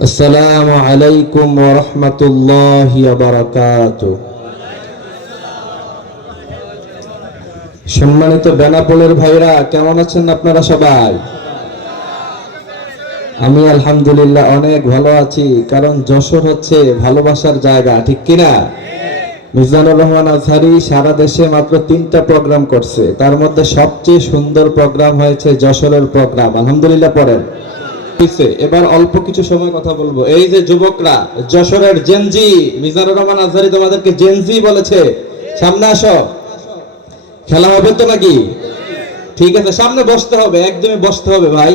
আসসালামু আলাইকুম ওয়া রাহমাতুল্লাহি ওয়া বারাকাতুহু। সম্মানিত বেনাপোলের ভাইরা, কেমন আছেন আপনারা সবাই? আমি আলহামদুলিল্লাহ অনেক ভালো আছি, কারণ যশোর হচ্ছে ভালোবাসার জায়গা, ঠিক কিনা? মিজানুর রহমান আজহারি সারা দেশে মাত্র 3টা প্রোগ্রাম করছে, তার মধ্যে সবচেয়ে সুন্দর প্রোগ্রাম হয়েছে যশোরের প্রোগ্রাম। আলহামদুলিল্লাহ পড়েন। এবার অল্প কিছু সময় কথা বলবো। এই যে যুবকরা, যশোরের জেনজি, মিজানুর রহমান আজহারি তোমাদেরকে জেনজি বলেছে, সামনে আসো, খেলা হবে তো নাকি? ঠিক আছে, সামনে বসতে হবে, একদমই বসতে হবে ভাই।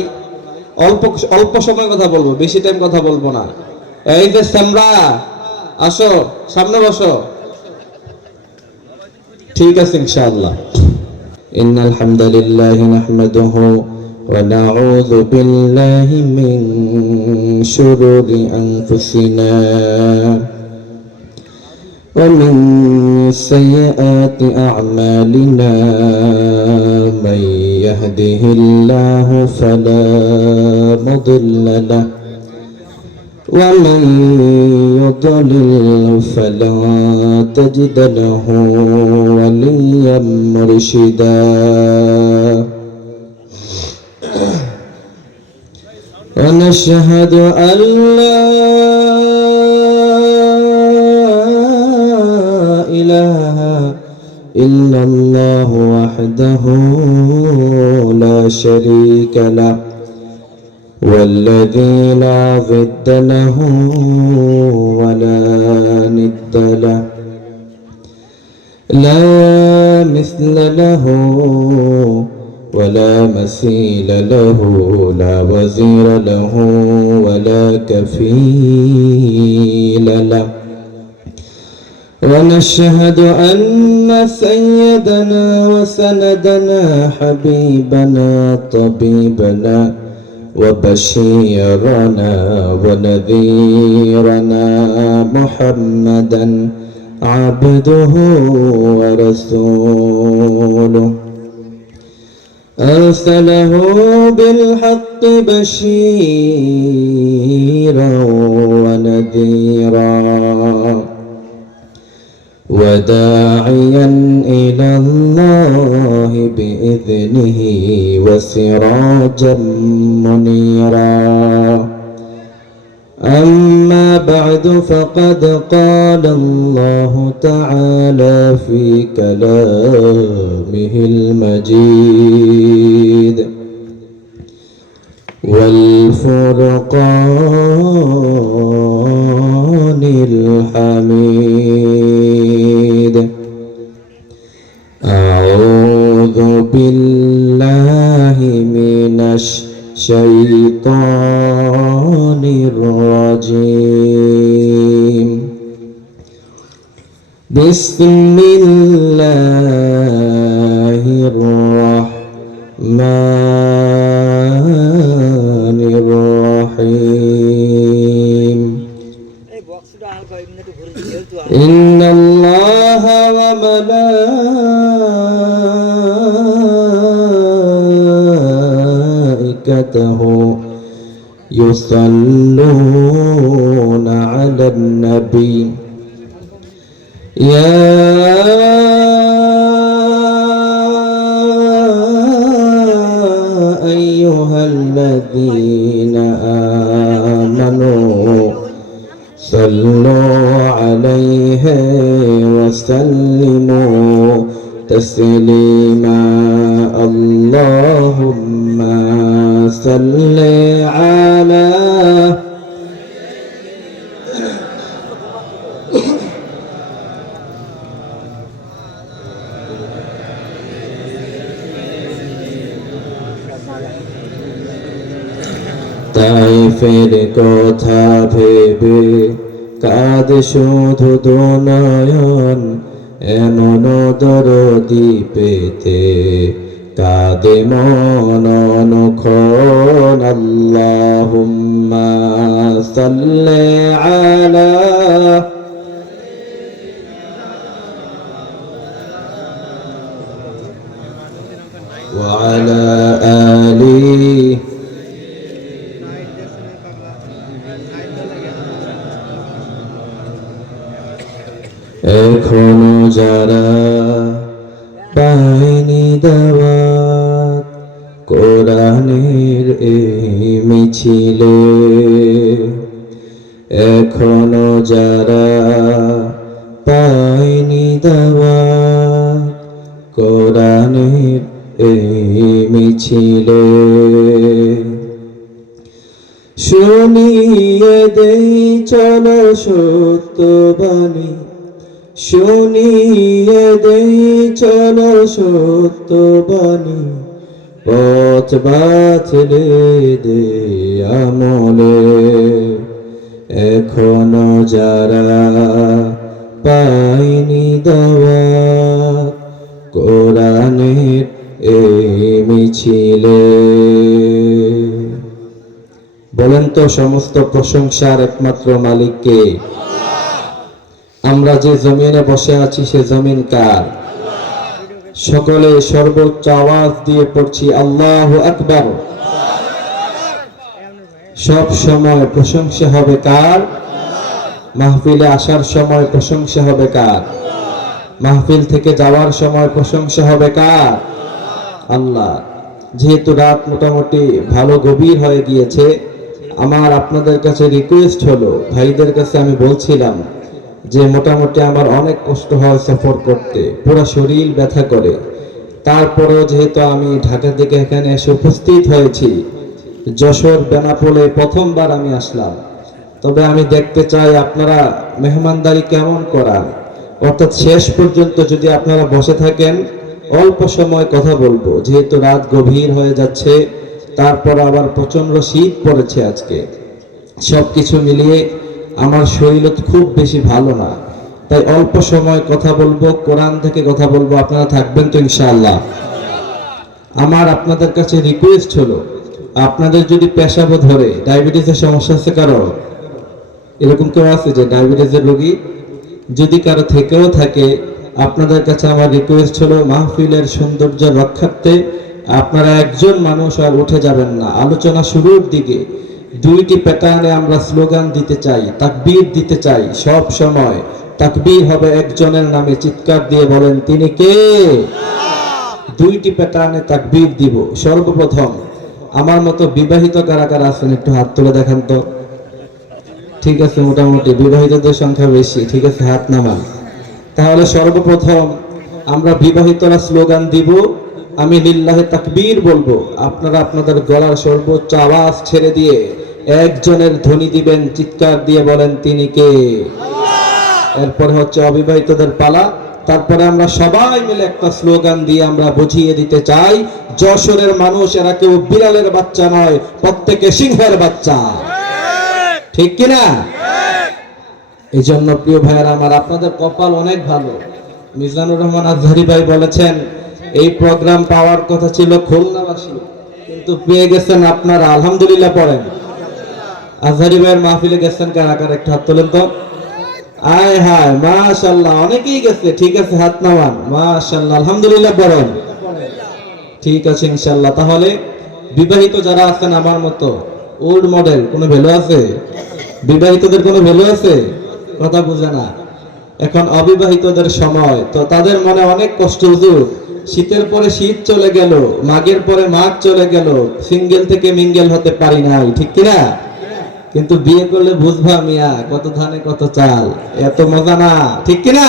অল্প অল্প সময় কথা বলবো, বেশি টাইম কথা বলবো না। এই যে সামরা, আসো, সামনে বসো। ঠিক আছে ইনশাআল্লাহ। ইন্নাল হামদালিল্লাহি নাহমাদুহু ওয়া নাউযু বিল্লাহি মিন শুরুরি আনফুসিনা ওয়া মিন সাইয়্যাতি আ'মালিনা মান ইয়াহদিহিল্লাহু ফালা মুদিল্লা লাহু ওয়া মান يضلل فلا تجد له وليا مرشدا ونشهد أن لا إله إلا الله وحده لا شريك له والذي لا ضد له ولا ند له لا مثل له ولا مثيل له لا وزير له ولا كفيل له ونشهد أن سيدنا وسندنا حبيبنا طبيبنا وبشيرنا ونذيرنا محمدا عبده ورسوله أرسله بالحق بشيرا ونذيرا وداعيا إلى الله بإذنه وسراجا منيرا أما بعد فقد قال الله تعالى في كلامه المجيد والفرقان الحميد أعوذ بالله من الشيطان الرجيم بسم الله الرحمن الرحيم إن الله وملائكته يصلون على النبي يا أيها الذين آمنوا صلوا عليه وسلموا تسليما اللهم صل على তাইফের কথা ভেবে কাঁদে শুধু দুনয়ন এমন দরদি পেতে কাঁদে মন অনুক্ষণ আল্লাহুম্মা সাল্লি আলা ওয়া আলা আলি এখনো যারা পায়নি দাওয়াত কোরআনের এই মিছিলে, এখনো যারা পায়নি দাওয়াত কোরআনের এই মিছিলে, শুনিয়ে দেই চলো সত্যবাণী, শুনিয়ে দেই চলো সত্যবাণী, পথ বাছলে দে আমলে, এখনো যারা পায়নি দাওয়াত কোরআনের এই মিছিলে। বলেন তো সমস্ত প্রশংসার একমাত্র মালিককে? আমরা যে জমিনে বসে আছি সে জমিন কার? সকলে সর্বোচ্চ আওয়াজ দিয়ে পড়ছি আল্লাহু আকবার। সব সময় প্রশংসা হবে কার? মাহফিলে আসার সময় প্রশংসা হবে কার? মাহফিল থেকে যাওয়ার সময় প্রশংসা হবে কার? আল্লাহ। যেহেতু রাত মোটামুটি ভালো গভীর হয়ে গিয়েছে, আমার আপনাদের কাছে রিকোয়েস্ট হলো, ভাইদের কাছে আমি বলছিলাম যে মোটামুটি আমার অনেক কষ্ট হয় সফর করতে, পুরো শরীর ব্যথা করে, তারপরেও যেহেতু আমি ঢাকা থেকে এখানে এসে উপস্থিত হয়েছি, যশোর বেনাপোলে প্রথমবার আমি আসলাম, তবে আমি দেখতে চাই আপনারা মেহমানদারি কেমন করান, অর্থাৎ শেষ পর্যন্ত যদি আপনারা বসে থাকেন অল্প সময় কথা বলবো, যেহেতু রাত গভীর হয়ে যাচ্ছে, তারপর আবার প্রচন্ড শীত পড়েছে আজকে, সবকিছু মিলিয়ে আমার শরীর খুব বেশি ভালো না, তাই অল্প সময় কথা বলবো, কোরআন থেকে কথা বলবো। আপনারা থাকবেন তো ইনশাআল্লাহ? আমার আপনাদের কাছে রিকোয়েস্ট হলো, আপনাদের যদি পেশাব ধরে, ডায়াবেটিসের সমস্যা আছে কারো? এরকম কেউ আছে যে ডায়াবেটিসের রোগী? যদি কারো থেকেও থাকে, আপনাদের কাছে আমার রিকোয়েস্ট হলো, মাহফিলের সৌন্দর্য রক্ষার্থে আপনারা একজন মানুষ আর উঠে যাবেন না। আলোচনা শুরুর দিকে দুইটি প্যাটার্নে আমরা স্লোগান দিতে চাই, তাকবীর দিতে চাই। সব সময় তাকবীর হবে একজনের নামে, চিৎকার দিয়ে বলেন তিনি কে? দুইটি প্যাটার্নে তাকবীর দিব। সর্বপ্রথম আমার মতো বিবাহিত কারা কারা আছেন একটু হাত তুলে দেখান তো। ঠিক আছে, মোটামুটি বিবাহিতদের সংখ্যা বেশি, ঠিক আছে, হাত নামান। তাহলে সর্বপ্রথম আমরা বিবাহিতরা স্লোগান দিব, আমি লিল্লাহে তাকবীর বলবো, আপনারা আপনাদের গলার সর্বোচ্চ আওয়াজ ছেড়ে দিয়ে একজনের ধ্বনি দিবেন, চিৎকার দিয়ে বলেন তিনি কে? এরপর হচ্ছে অবিবাহিতদের পালা, তারপরে আমরা সবাই মিলে একটা স্লোগান দিয়ে আমরা বুঝিয়ে দিতে চাই, যশোরের মানুষ এরা কেউ বিড়ালের বাচ্চা নয়, প্রত্যেকে সিংহের বাচ্চা, ঠিক কিনা? এই জন্য প্রিয় ভাইয়েরা আমার, আপনাদের কপাল অনেক ভালো। মিজানুর রহমান আজহারি ভাই বলেছেন এই প্রোগ্রাম পাওয়ার কথা ছিল খুলনাবাসী, কিন্তু পেয়ে গেছেন আপনারা, আলহামদুলিল্লাহ পড়েন। আজহারি ভাইয়ের মাহফিলে গেছেন কারা কারা একটু হাত তোলেন তো। আয় হায়, মাশাআল্লাহ, অনেকেই গেছে, ঠিক আছে, হাত নামান, মাশাআল্লাহ, আলহামদুলিল্লাহ পড়েন। ঠিক আছে ইনশাআল্লাহ। তাহলে বিবাহিত যারা আছেন আমার মতো ওল্ড মডেল, কোনো ভ্যালু আছে? বিবাহিতদের কোনো ভ্যালু আছে? কথা বুঝে না। এখন অবিবাহিতদের সময়, তো তাদের মনে অনেক কষ্ট, হুজুর শীতের পরে শীত চলে গেল, মাঘের পরে মাঘ চলে গেল, সিঙ্গেল থেকে মিঙ্গেল হতে পারি নাই, ঠিক কিনা? কিন্তু বিয়ে করলে বুঝবা মিয়া, কত ধানে কত চাল, এত মজা না, ঠিক কিনা?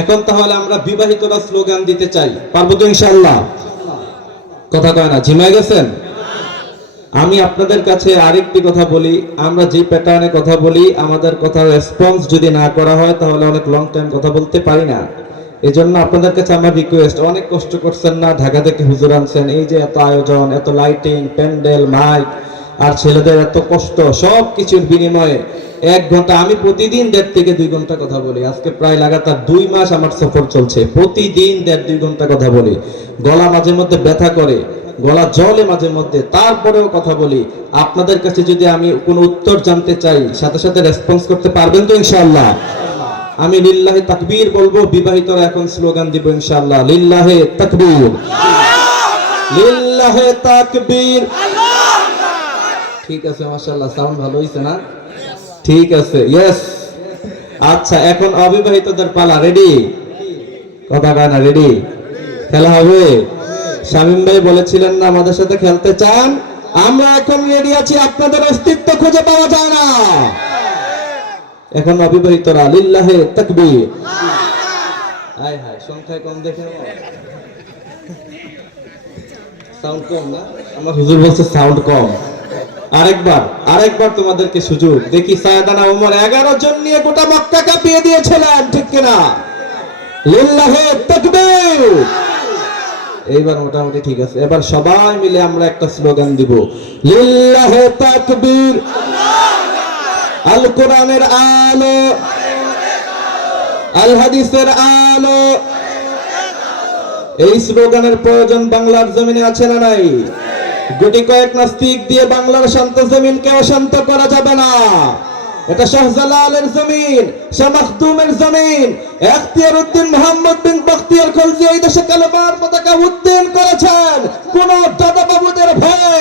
এখন তাহলে আমরা বিবাহিতরা স্লোগান দিতে চাই, পারবো তো ইনশাআল্লাহ? কথা কয় না, ঝিমাই গেছেন? আমি আপনাদের কাছে আরেকটি কথা বলি, আমরা যে প্যাটার্নে কথা বলি, আমাদের কথা রেসপন্স যদি না করা হয় তাহলে অনেক লং টাইম কথা বলতে পারি না। এজন্য আপনাদের কাছে আমার রিকোয়েস্ট, অনেক কষ্ট করছেন না, ঢাকা থেকে হুজুর আনছেন, এই যে এত আয়োজন, এত লাইটিং, প্যান্ডেল, মাইক, আর ছেলেদের এত কষ্ট, সব কিছুর বিনিময়ে 1 ঘন্টা, আমি প্রতিদিন 1.5 থেকে 2 ঘন্টা কথা বলি, আজকে প্রায় লাগাতার 2 মাস আমার সফর চলছে, প্রতিদিন 1.5-2 ঘন্টা কথা বলি, গলা মাঝে মধ্যে ব্যথা করে, গলা জলে মাঝে মধ্যে, তারপরেও কথা বলি। আপনাদের কাছে যদি আমি কোনো উত্তর জানতে চাই, সাথে সাথে রেসপন্স করতে পারবেন তো ইনশাআল্লাহ? আমি লিল্লাহে তাকবীর বলবো, বিবাহিতরা এখন স্লোগান দিব ইনশাআল্লাহ, লিল্লাহে তাকবীর, লিল্লাহে তাকবীর। ঠিক আছে, মাশাআল্লাহ, সাউন্ড ভালো হইছে না? ঠিক আছে, ইয়েস। আচ্ছা, এখন অবিবাহিতদের পালা। রেডি? কথা কয় না? রেডি? খেলা হবে? শামীম ভাই বলেছিলেন না আমাদের সাথে খেলতে চান? আমরা এখন রেডি আছি। আপনাদের অস্তিত্ব খুঁজে পাওয়া যায় না। এখন অবিবাহিতরা লিল্লাহে তাকবীর। হায় হায়, সংখ্যায় কম দেখে সাউন্ড কম না? আমার হুজুর বলছে সাউন্ড কম। আরেকবার তোমাদেরকে সুযোগ। দেখি সাইয়েদানা ওমর 11 জন নিয়ে গোটা মক্কা কাঁপিয়ে দিয়েছিলেন, ঠিক কিনা? লিল্লাহে তাকবীর। এইবার মোটামুটি ঠিক আছে। এবার সবাই মিলে আমরা একটা স্লোগান দিব, লিল্লাহে তাকবীর, আল কোরআনের আলো, আল হাদিসের আলো। এই স্লোগানের প্রয়োজন বাংলার জমিনে আছে না নাই? গুটি কয়েক নাস্তিক দিয়ে বাংলার শান্ত জমিনকে অশান্ত করা যাবে না। এটা শাহজালালের জমিন, শাহ মাখদুমের জমিন। ইখতিয়ার উদ্দিন মোহাম্মদ বিন বখতিয়ার খলজি এই দেশে কালেমার পতাকা উত্তোলন করেছেন। কোন দাদা বাবুদের ভয়ে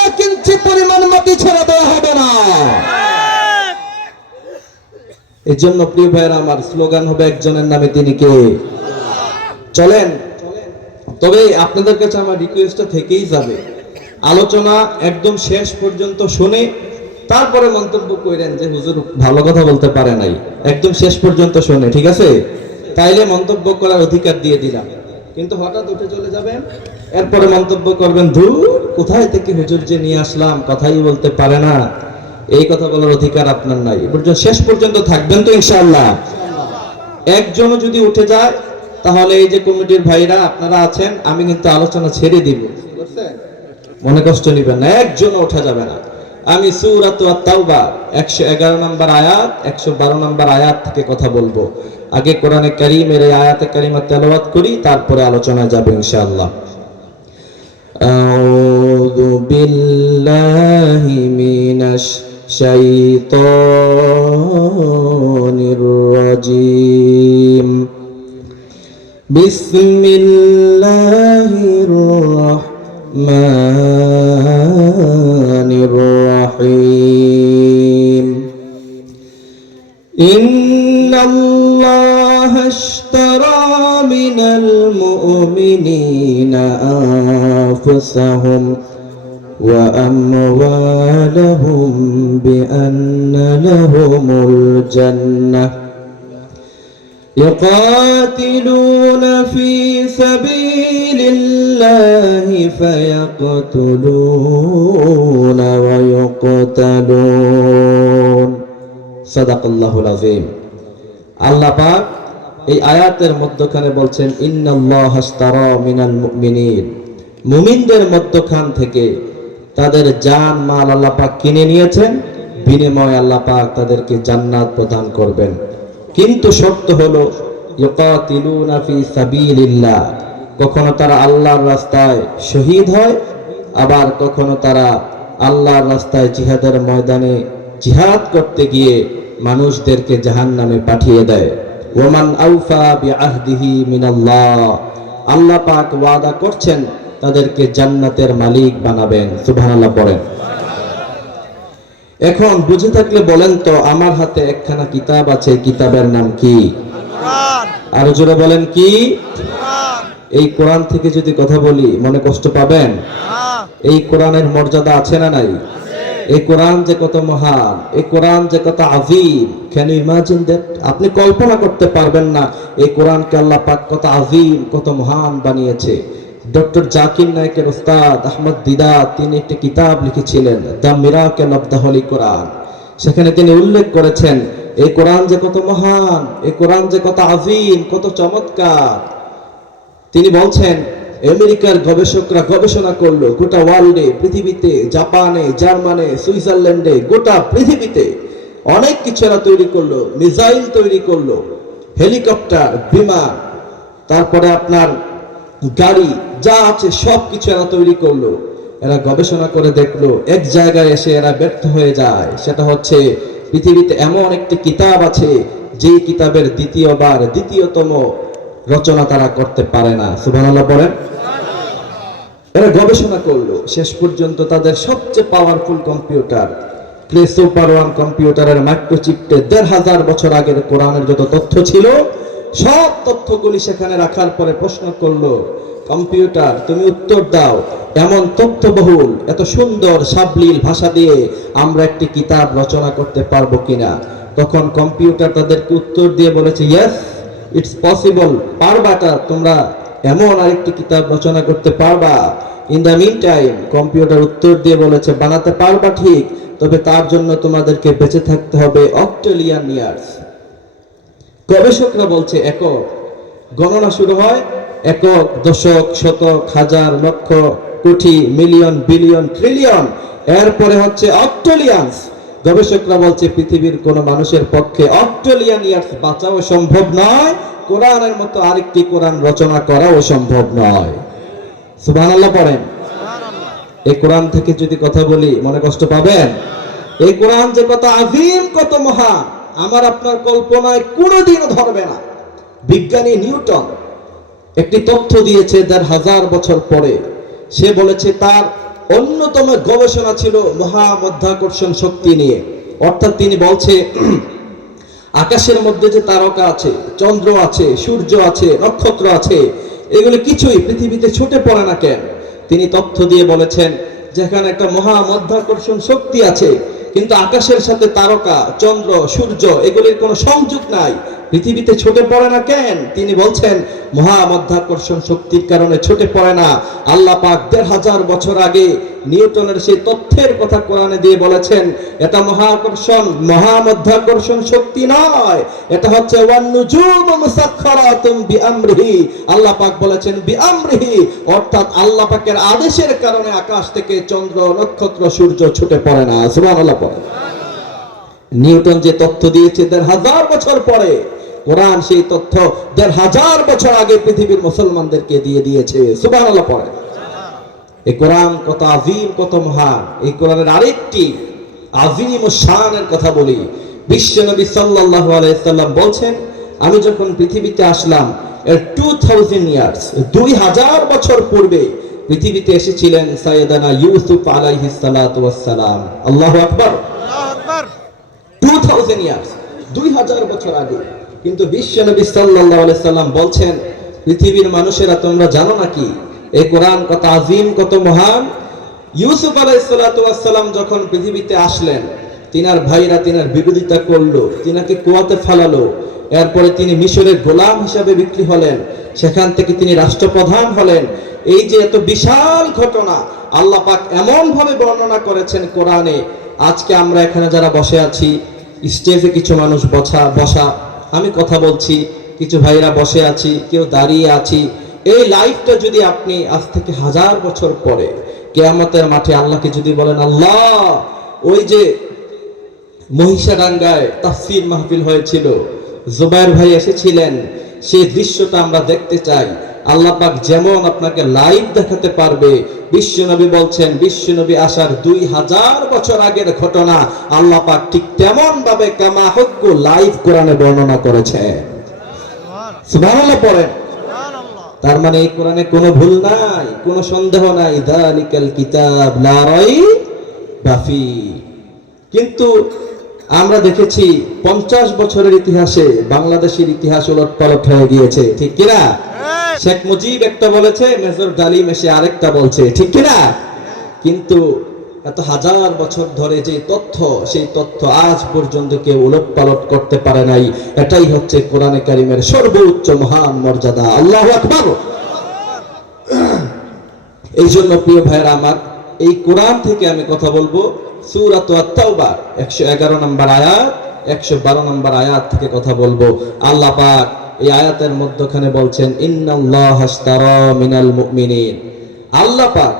1 ইঞ্চি পরিমাণ মাটি ছেড়ে দেওয়া হবে না। এই জন্য প্রিয় ভাইরা আমার, স্লোগান হবে একজনের নামে, তিনি কে? চলেন। তবে আপনাদের কাছে আমার রিকোয়েস্টটা থেকেই যাবে, আলোচনা একদম শেষ পর্যন্ত শুনে তারপরে মন্তব্য করেন যে হুজুর ভালো কথা বলতে পারে নাই। একদম শেষ পর্যন্ত শুনে, ঠিক আছে? তাইলে মন্তব্য করার অধিকার দিয়ে দিলাম। কিন্তু হঠাৎ উঠে চলে যাবেন, এরপরে মন্তব্য করবেন, ধুর কোথায় থেকে হুজুর যে নিয়ে আসলাম, কথাই বলতে পারে না। এই কথা বলার অধিকার আপনার নাই। শেষ পর্যন্ত থাকবেন তো ইনশাআল্লাহ? একজনও যদি উঠে যায় তাহলে এই যে কমিটির ভাইরা আপনারা আছেন, আমি কিন্তু আলোচনা ছেড়ে দিব। মনে কষ্ট নিবেন না, একজনও ওঠা যাবে না। আমি সূরাত আত-তাওবা 111 নম্বর আয়াত 112 নম্বর আয়াত থেকে কথা বলবো। আগে কোরআনে কারীমের এই আয়াতে কারিমা তেলাওয়াত করি, তারপরে আলোচনায় যাব ইনশাআল্লাহ। আউযু বিল্লাহি মিনাশ শাইতানির রাজীম। বিসমিল্লাহির রাহমানির রাহিম। ইন্নাল্লাহা আশতারা মিনাল মুমিনিনা আনফুসাহুম ওয়া আমওয়ালাহুম বিআন্না লাহুমুল জান্নাহ يقاتلون في سبيل الله فيقتلون ويقتلون صدق الله العظيم। আল্লাহ পাক এই আয়াতের মধ্যখানে বলছেন, ইন্নাল্লাহা আশতারা মিনাল মুমিনিন, মুমিনদের মধ্যখান থেকে তাদের জান মাল আল্লাহ পাক কিনে নিয়েছেন, বিনিময়ে আল্লাহ পাক তাদেরকে জান্নাত প্রদান করবেন। কিন্তু শর্ত হলো ইয়াকাতিলুনা ফি সাবিলিল্লাহ, কখনো তারা আল্লাহর রাস্তায় শহীদ হয়, আবার কখনো তারা আল্লাহর রাস্তায় জিহাদের ময়দানে জিহাদ করতে গিয়ে মানুষদেরকে জাহান্নামে পাঠিয়ে দেয়। ওয়ামান আউফা বিআহদিহি মিনাল্লাহ, আল্লাহ পাক ওয়াদা করছেন তাদেরকে জান্নাতের মালিক বানাবেন। সুবহানাল্লাহ পড়েন। এখন বুঝে থাকলে বলেন তো, আমার হাতে একখানা কিতাব আছে, কিতাবের নাম কি? কোরআন। আরো জোরে বলেন, কি? কোরআন। এই কোরআন থেকে যদি কথা বলি মনে কষ্ট পাবেন? এই কোরআনের মর্যাদা আছে না নাই? এই কোরআন যে কত মহান, এই কোরআন যে কত আযীম, ক্যান ইউ ইমাজিন দ্যাট? আপনি কল্পনা করতে পারবেন না এই কোরআনকে আল্লাহ পাক কত আযীম, কত মহান বানিয়েছে। ডক্টর জাকির নায়েকের ওস্তাদ আহমদ দিদাত তিনি একটি কিতাব লিখেছিলেন, the miracle of the holy Quran. সেখানে তিনি উল্লেখ করেছেন এই কোরআন যে কত মহান, এই কোরআন যে কত আযীম, কত চমৎকার। তিনি বলছেন, আমেরিকার গবেষকরা গবেষণা করলো গোটা ওয়ার্ল্ডে, পৃথিবীতে, জাপানে, জার্মানে, সুইজারল্যান্ডে, গোটা পৃথিবীতে অনেক কিছু এরা তৈরি করলো। মিসাইল তৈরি করলো, হেলিকপ্টার, বিমান, তারপরে আপনার গাড়ি, যা আছে সব কিছু এরা তৈরি করলো। এরা গবেষণা করে দেখলো এক জায়গায় এসে এরা ব্যর্থ হয়ে যায়। সেটা হচ্ছে পৃথিবীতে এমন একটি কিতাব আছে যে কিতাবের দ্বিতীয়তম রচনা তারা করতে পারে না। সুবহানাল্লাহ পড়েন। এরা গবেষণা করলো, শেষ পর্যন্ত তাদের সবচেয়ে powerful computer, clay super one কম্পিউটারের মাইক্রোচিপে ১,৫০০ বছর আগের কোরআনের যত তথ্য ছিল সব তথ্যগুলি সেখানে রাখার পরে প্রশ্ন করলো, কম্পিউটার তুমি উত্তর দাও, এমন তথ্যবহুল এত সুন্দর সাবলীল ভাষা দিয়ে আমরা একটি কিতাব রচনা করতে পারবো কিনা। তখন কম্পিউটার তাদেরকে উত্তর দিয়ে বলেছে, ইয়েস ইটস পসিবল, পারবাটা তোমরা এমন আরেকটি কিতাব রচনা করতে পারবা। In the meantime computer উত্তর দিয়ে বলেছে, বানাতে পারবা ঠিক, তবে তার জন্য তোমাদেরকে বেঁচে থাকতে হবে অক্টোলিয়ান ইয়ার্স। গবেষকরা বলছে একক, গণনা শুরু হয় একক, দশক, শতক, হাজার, লক্ষ, কোটি, মিলিয়ন, বিলিয়ন, ট্রিলিয়ন, এরপরে হচ্ছে অক্টোলিয়ান্স। গবেষকরা বলছে পৃথিবীর কোন মানুষের পক্ষে অক্টোলিয়ান ইয়ার্স বাঁচাও সম্ভব নয়, কোরআনের মতো আরেকটি কোরআন রচনা করাও সম্ভব নয়। সুবহানাল্লাহ পড়েন। এই কোরআন থেকে যদি কথা বলি মনে কষ্ট পাবেন? এই কোরআন যে কত আযীম, কত মহান, আমার আপনার কল্পনায় কোনোদিনও ধরবে না। বিজ্ঞানী নিউটন একটি তথ্য দিয়েছে ১,৫০০ বছর পরে। সে বলেছে তার অন্যতম গবেষণা ছিল মহামধ্যাকর্ষণ শক্তি নিয়ে। অর্থাৎ তিনি বলছে আকাশের মধ্যে যে তারকা আছে, চন্দ্র আছে, সূর্য আছে, নক্ষত্র আছে, এগুলো কিছুই পৃথিবীতে ছুটে পড়ে না কেন। তিনি তথ্য দিয়ে বলেছেন যেখানে একটা মহামধ্যাকর্ষণ শক্তি আছে, কিন্তু আকাশের সাথে তারকা, চন্দ্র, সূর্য এগুলির কোনো সংযোগ নাই, পৃথিবীতে ছুটে পড়ে না কেন? তিনি বলছেন মহামধ্যাকর্ষণ শক্তির কারণে ছুটে পড়ে না। আল্লাহ পাক ১,৫০০ বছর আগে নিউটনের সেই তথ্যের কথা কোরআনে দিয়ে বলেছেন এটা মহামধ্যাকর্ষণ শক্তি নয়, এটা হচ্ছে ওয়ান নুজুমু মুসাখখারাতুম বিআমরিহি। আল্লাহ পাক বলেছেন বিআমরিহি, অর্থাৎ আল্লাহ পাকের আদেশের কারণে আকাশ থেকে চন্দ্র, নক্ষত্র, সূর্য ছুটে পড়ে না। সুবহানাল্লাহ পড়ে। নিউটন যে তথ্য দিয়েছে ১,৫০০ বছর পরে, কোরআন সেই তথ্য ১,৫০০ বছর আগে পৃথিবীর মুসলমানদেরকে দিয়ে দিয়েছে। সুবহানাল্লাহ পড়ে। এই কোরআন কত আযীম, কত মহান। এই কোরআনের আরেকটি আযীম ও শানের কথা বলি। বিশ্বনবী সাল্লাল্লাহু আলাইহি সাল্লাম বলছেন আমি যখন পৃথিবীতে আসলাম এর 2000 ইয়ার্স ২০০০ বছর পূর্বে পৃথিবীতে এসেছিলেন সাইয়েদানা ইউসুফ আলাইহিস সালাতু ওয়াস সালাম। আল্লাহু আকবার। 2000 ইয়ার্স ২০০০ বছর আগে। কিন্তু বিশ্বনবী সাল্লাল্লাহু আলাইহি সাল্লাম বলছেন পৃথিবীর মানুষেরা তোমরা জানো নাকি এই কোরআন কত আযীম, কত মহান। ইউসুফ আলাইহিস সালাতু ওয়াস সালাম যখন পৃথিবীতে আসলেন তিনার ভাইরা তিনার বিরোধিতা করলো, তিনাকে কুয়াতে ফেলালো, এরপরে তিনি মিশরের গোলাম হিসাবে বিক্রি হলেন, সেখান থেকে তিনি রাষ্ট্রপ্রধান হলেন। এই যে এত বিশাল ঘটনা আল্লাহ পাক এমন ভাবে বর্ণনা করেছেন কোরআনে। আজকে আমরা এখানে যারা বসে আছি, স্টেজে কিছু মানুষ বসা, আমি কথা বলছি, কিছু ভাইরা বসে আছি, কেউ দাঁড়িয়ে আছি। এই লাইফটা যদি আপনি আজ থেকে ১০০০ বছর পরে কিয়ামতের মাঠে আল্লাহকে যদি বলেন আল্লাহ ওই যে মহিষাডাঙ্গায় তাফসীর মাহফিল হয়েছিল, জুবায়ের ভাই এসেছিলেন, সেই দৃশ্যটা আমরা দেখতে চাই। আল্লাহ পাক যেমন আপনাকে লাইভ দেখাতে পারবে, বিশ্বনবী বলছেন বিশ্বনবী আসার ২০০০ বছর আগের ঘটনা আল্লাহ পাক ঠিক তেমন ভাবে কামা হক্কু লাইভ কোরআনে বর্ণনা করেছে। সুবহানাল্লাহ পড়েন। তার মানে এই কোরআনে কোনো ভুল নাই, কোনো সন্দেহ নাই। যালিকাল কিতাব লা রাইবা ফি। কিন্তু আমরা দেখেছি ৫০ বছরের ইতিহাসে বাংলাদেশের ইতিহাস উলটপালট হয়ে গিয়েছে, ঠিক কিনা? শেখ মুজিব একটা বলেছে, মেজর ডালিম এসে আরেকটা বলছে, ঠিক কিনা? কিন্তু এত ১০০০ বছর ধরে যে তথ্য, সেই তথ্য আজ পর্যন্ত কেউ উলটপালট করতে পারে নাই। এটাই হচ্ছে কোরআনে কারিমের সর্বোচ্চ মহান মর্যাদা। আল্লাহু আকবার। এই জন্য প্রিয় ভাইরা আমার, এই কোরআন থেকে আমি কথা বলবো সূরাত আত-তাওবা ১১১ নম্বর আয়াত, ১১২ নম্বর আয়াত থেকে কথা বলবো। আল্লাহ পাক এই আয়াতের মধ্যখানে বলছেন ইন্নাল্লাহা আশতারা মিনাল মুমিনিন। আল্লাহ পাক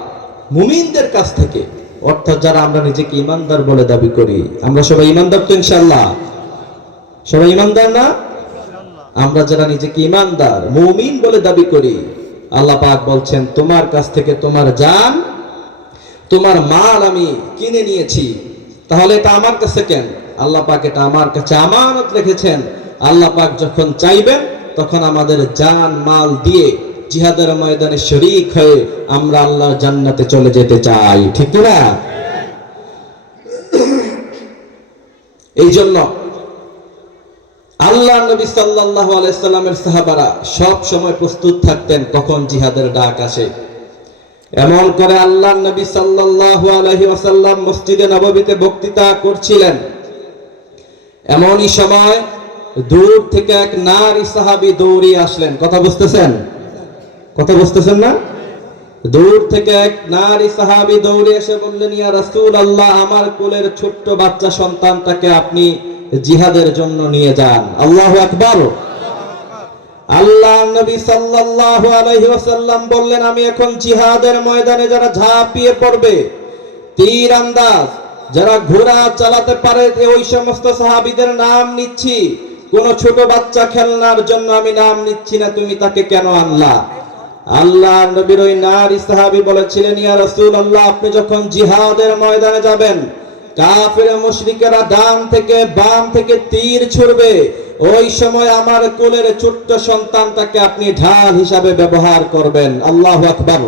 মুমিনদের কাছ থেকে, অর্থাৎ যারা আমরা নিজেকে ঈমানদার বলে দাবি করি, আমরা সবাই ঈমানদার তো ইনশাআল্লাহ? সবাই ঈমানদার না? আমরা যারা নিজেকে ঈমানদার মুমিন বলে দাবি করি, আল্লাহ পাক বলছেন তোমার কাছ থেকে তোমার জান, তোমার মাল আমি কিনে নিয়েছি, তাহলে এটা আমার কাছে কেন? আল্লাহ পাক এটা আমার কাছে আমানত রেখেছেন। আল্লাহ পাক যখন চাইবেন তখন আমাদের জান মাল দিয়ে জিহাদের ময়দানে শরীক হয়ে আমরা আল্লাহর জান্নাতে চলে যেতে চাই, ঠিক না? এই জন্য আল্লাহ নবী সাল্লাল্লাহু আলাইহি সাল্লামের সাহাবারা সব সময় প্রস্তুত থাকতেন কখন জিহাদের ডাক আসে। এমন করে আল্লাহ নবী সাল্লাল্লাহু আলাইহি ওয়াসাল্লাম মসজিদে নববীতে বক্তৃতা করছিলেন, এমনই সময় দূর থেকে এক নারী সাহাবী দৌড়িয়ে আসলেন। কথা বুঝতেছেন না? দূর থেকে এক নারী সাহাবী দৌড়ে এসে বললেন, ইয়া রাসূলুল্লাহ, আমার কোলের ছোট্ট বাচ্চা সন্তানটাকে আপনি জিহাদের জন্য নিয়ে যান। আল্লাহু আকবার। আল্লাহ নবী সাল্লাল্লাহু আলাইহি ওয়াসাল্লাম বললেন, আমি এখন জিহাদের ময়দানে যারা ঝাঁপিয়ে পড়বে, তীর আন্দাজ যারা ঘোড়া চালাতে পারে, ওই সমস্ত সাহাবীদের নাম নিচ্ছি, কোন ছোট বাচ্চা খেলনার জন্য আমি নাম নিচ্ছি না, তুমি তাকে কেন আনলা? আল্লাহ নবীর ওই নারী সাহাবী বলেছিলেন, ইয়া রাসূলুল্লাহ, আপনি যখন জিহাদের ময়দানে যাবেন, কাফের মুশরিকেরা ডান থেকে বাম থেকে তীর ছুড়বে, ওই সময় আমার কোলের ছোট্ট সন্তানটাকে আপনি ঢাল হিসাবে ব্যবহার করবেন। আল্লাহু আকবার।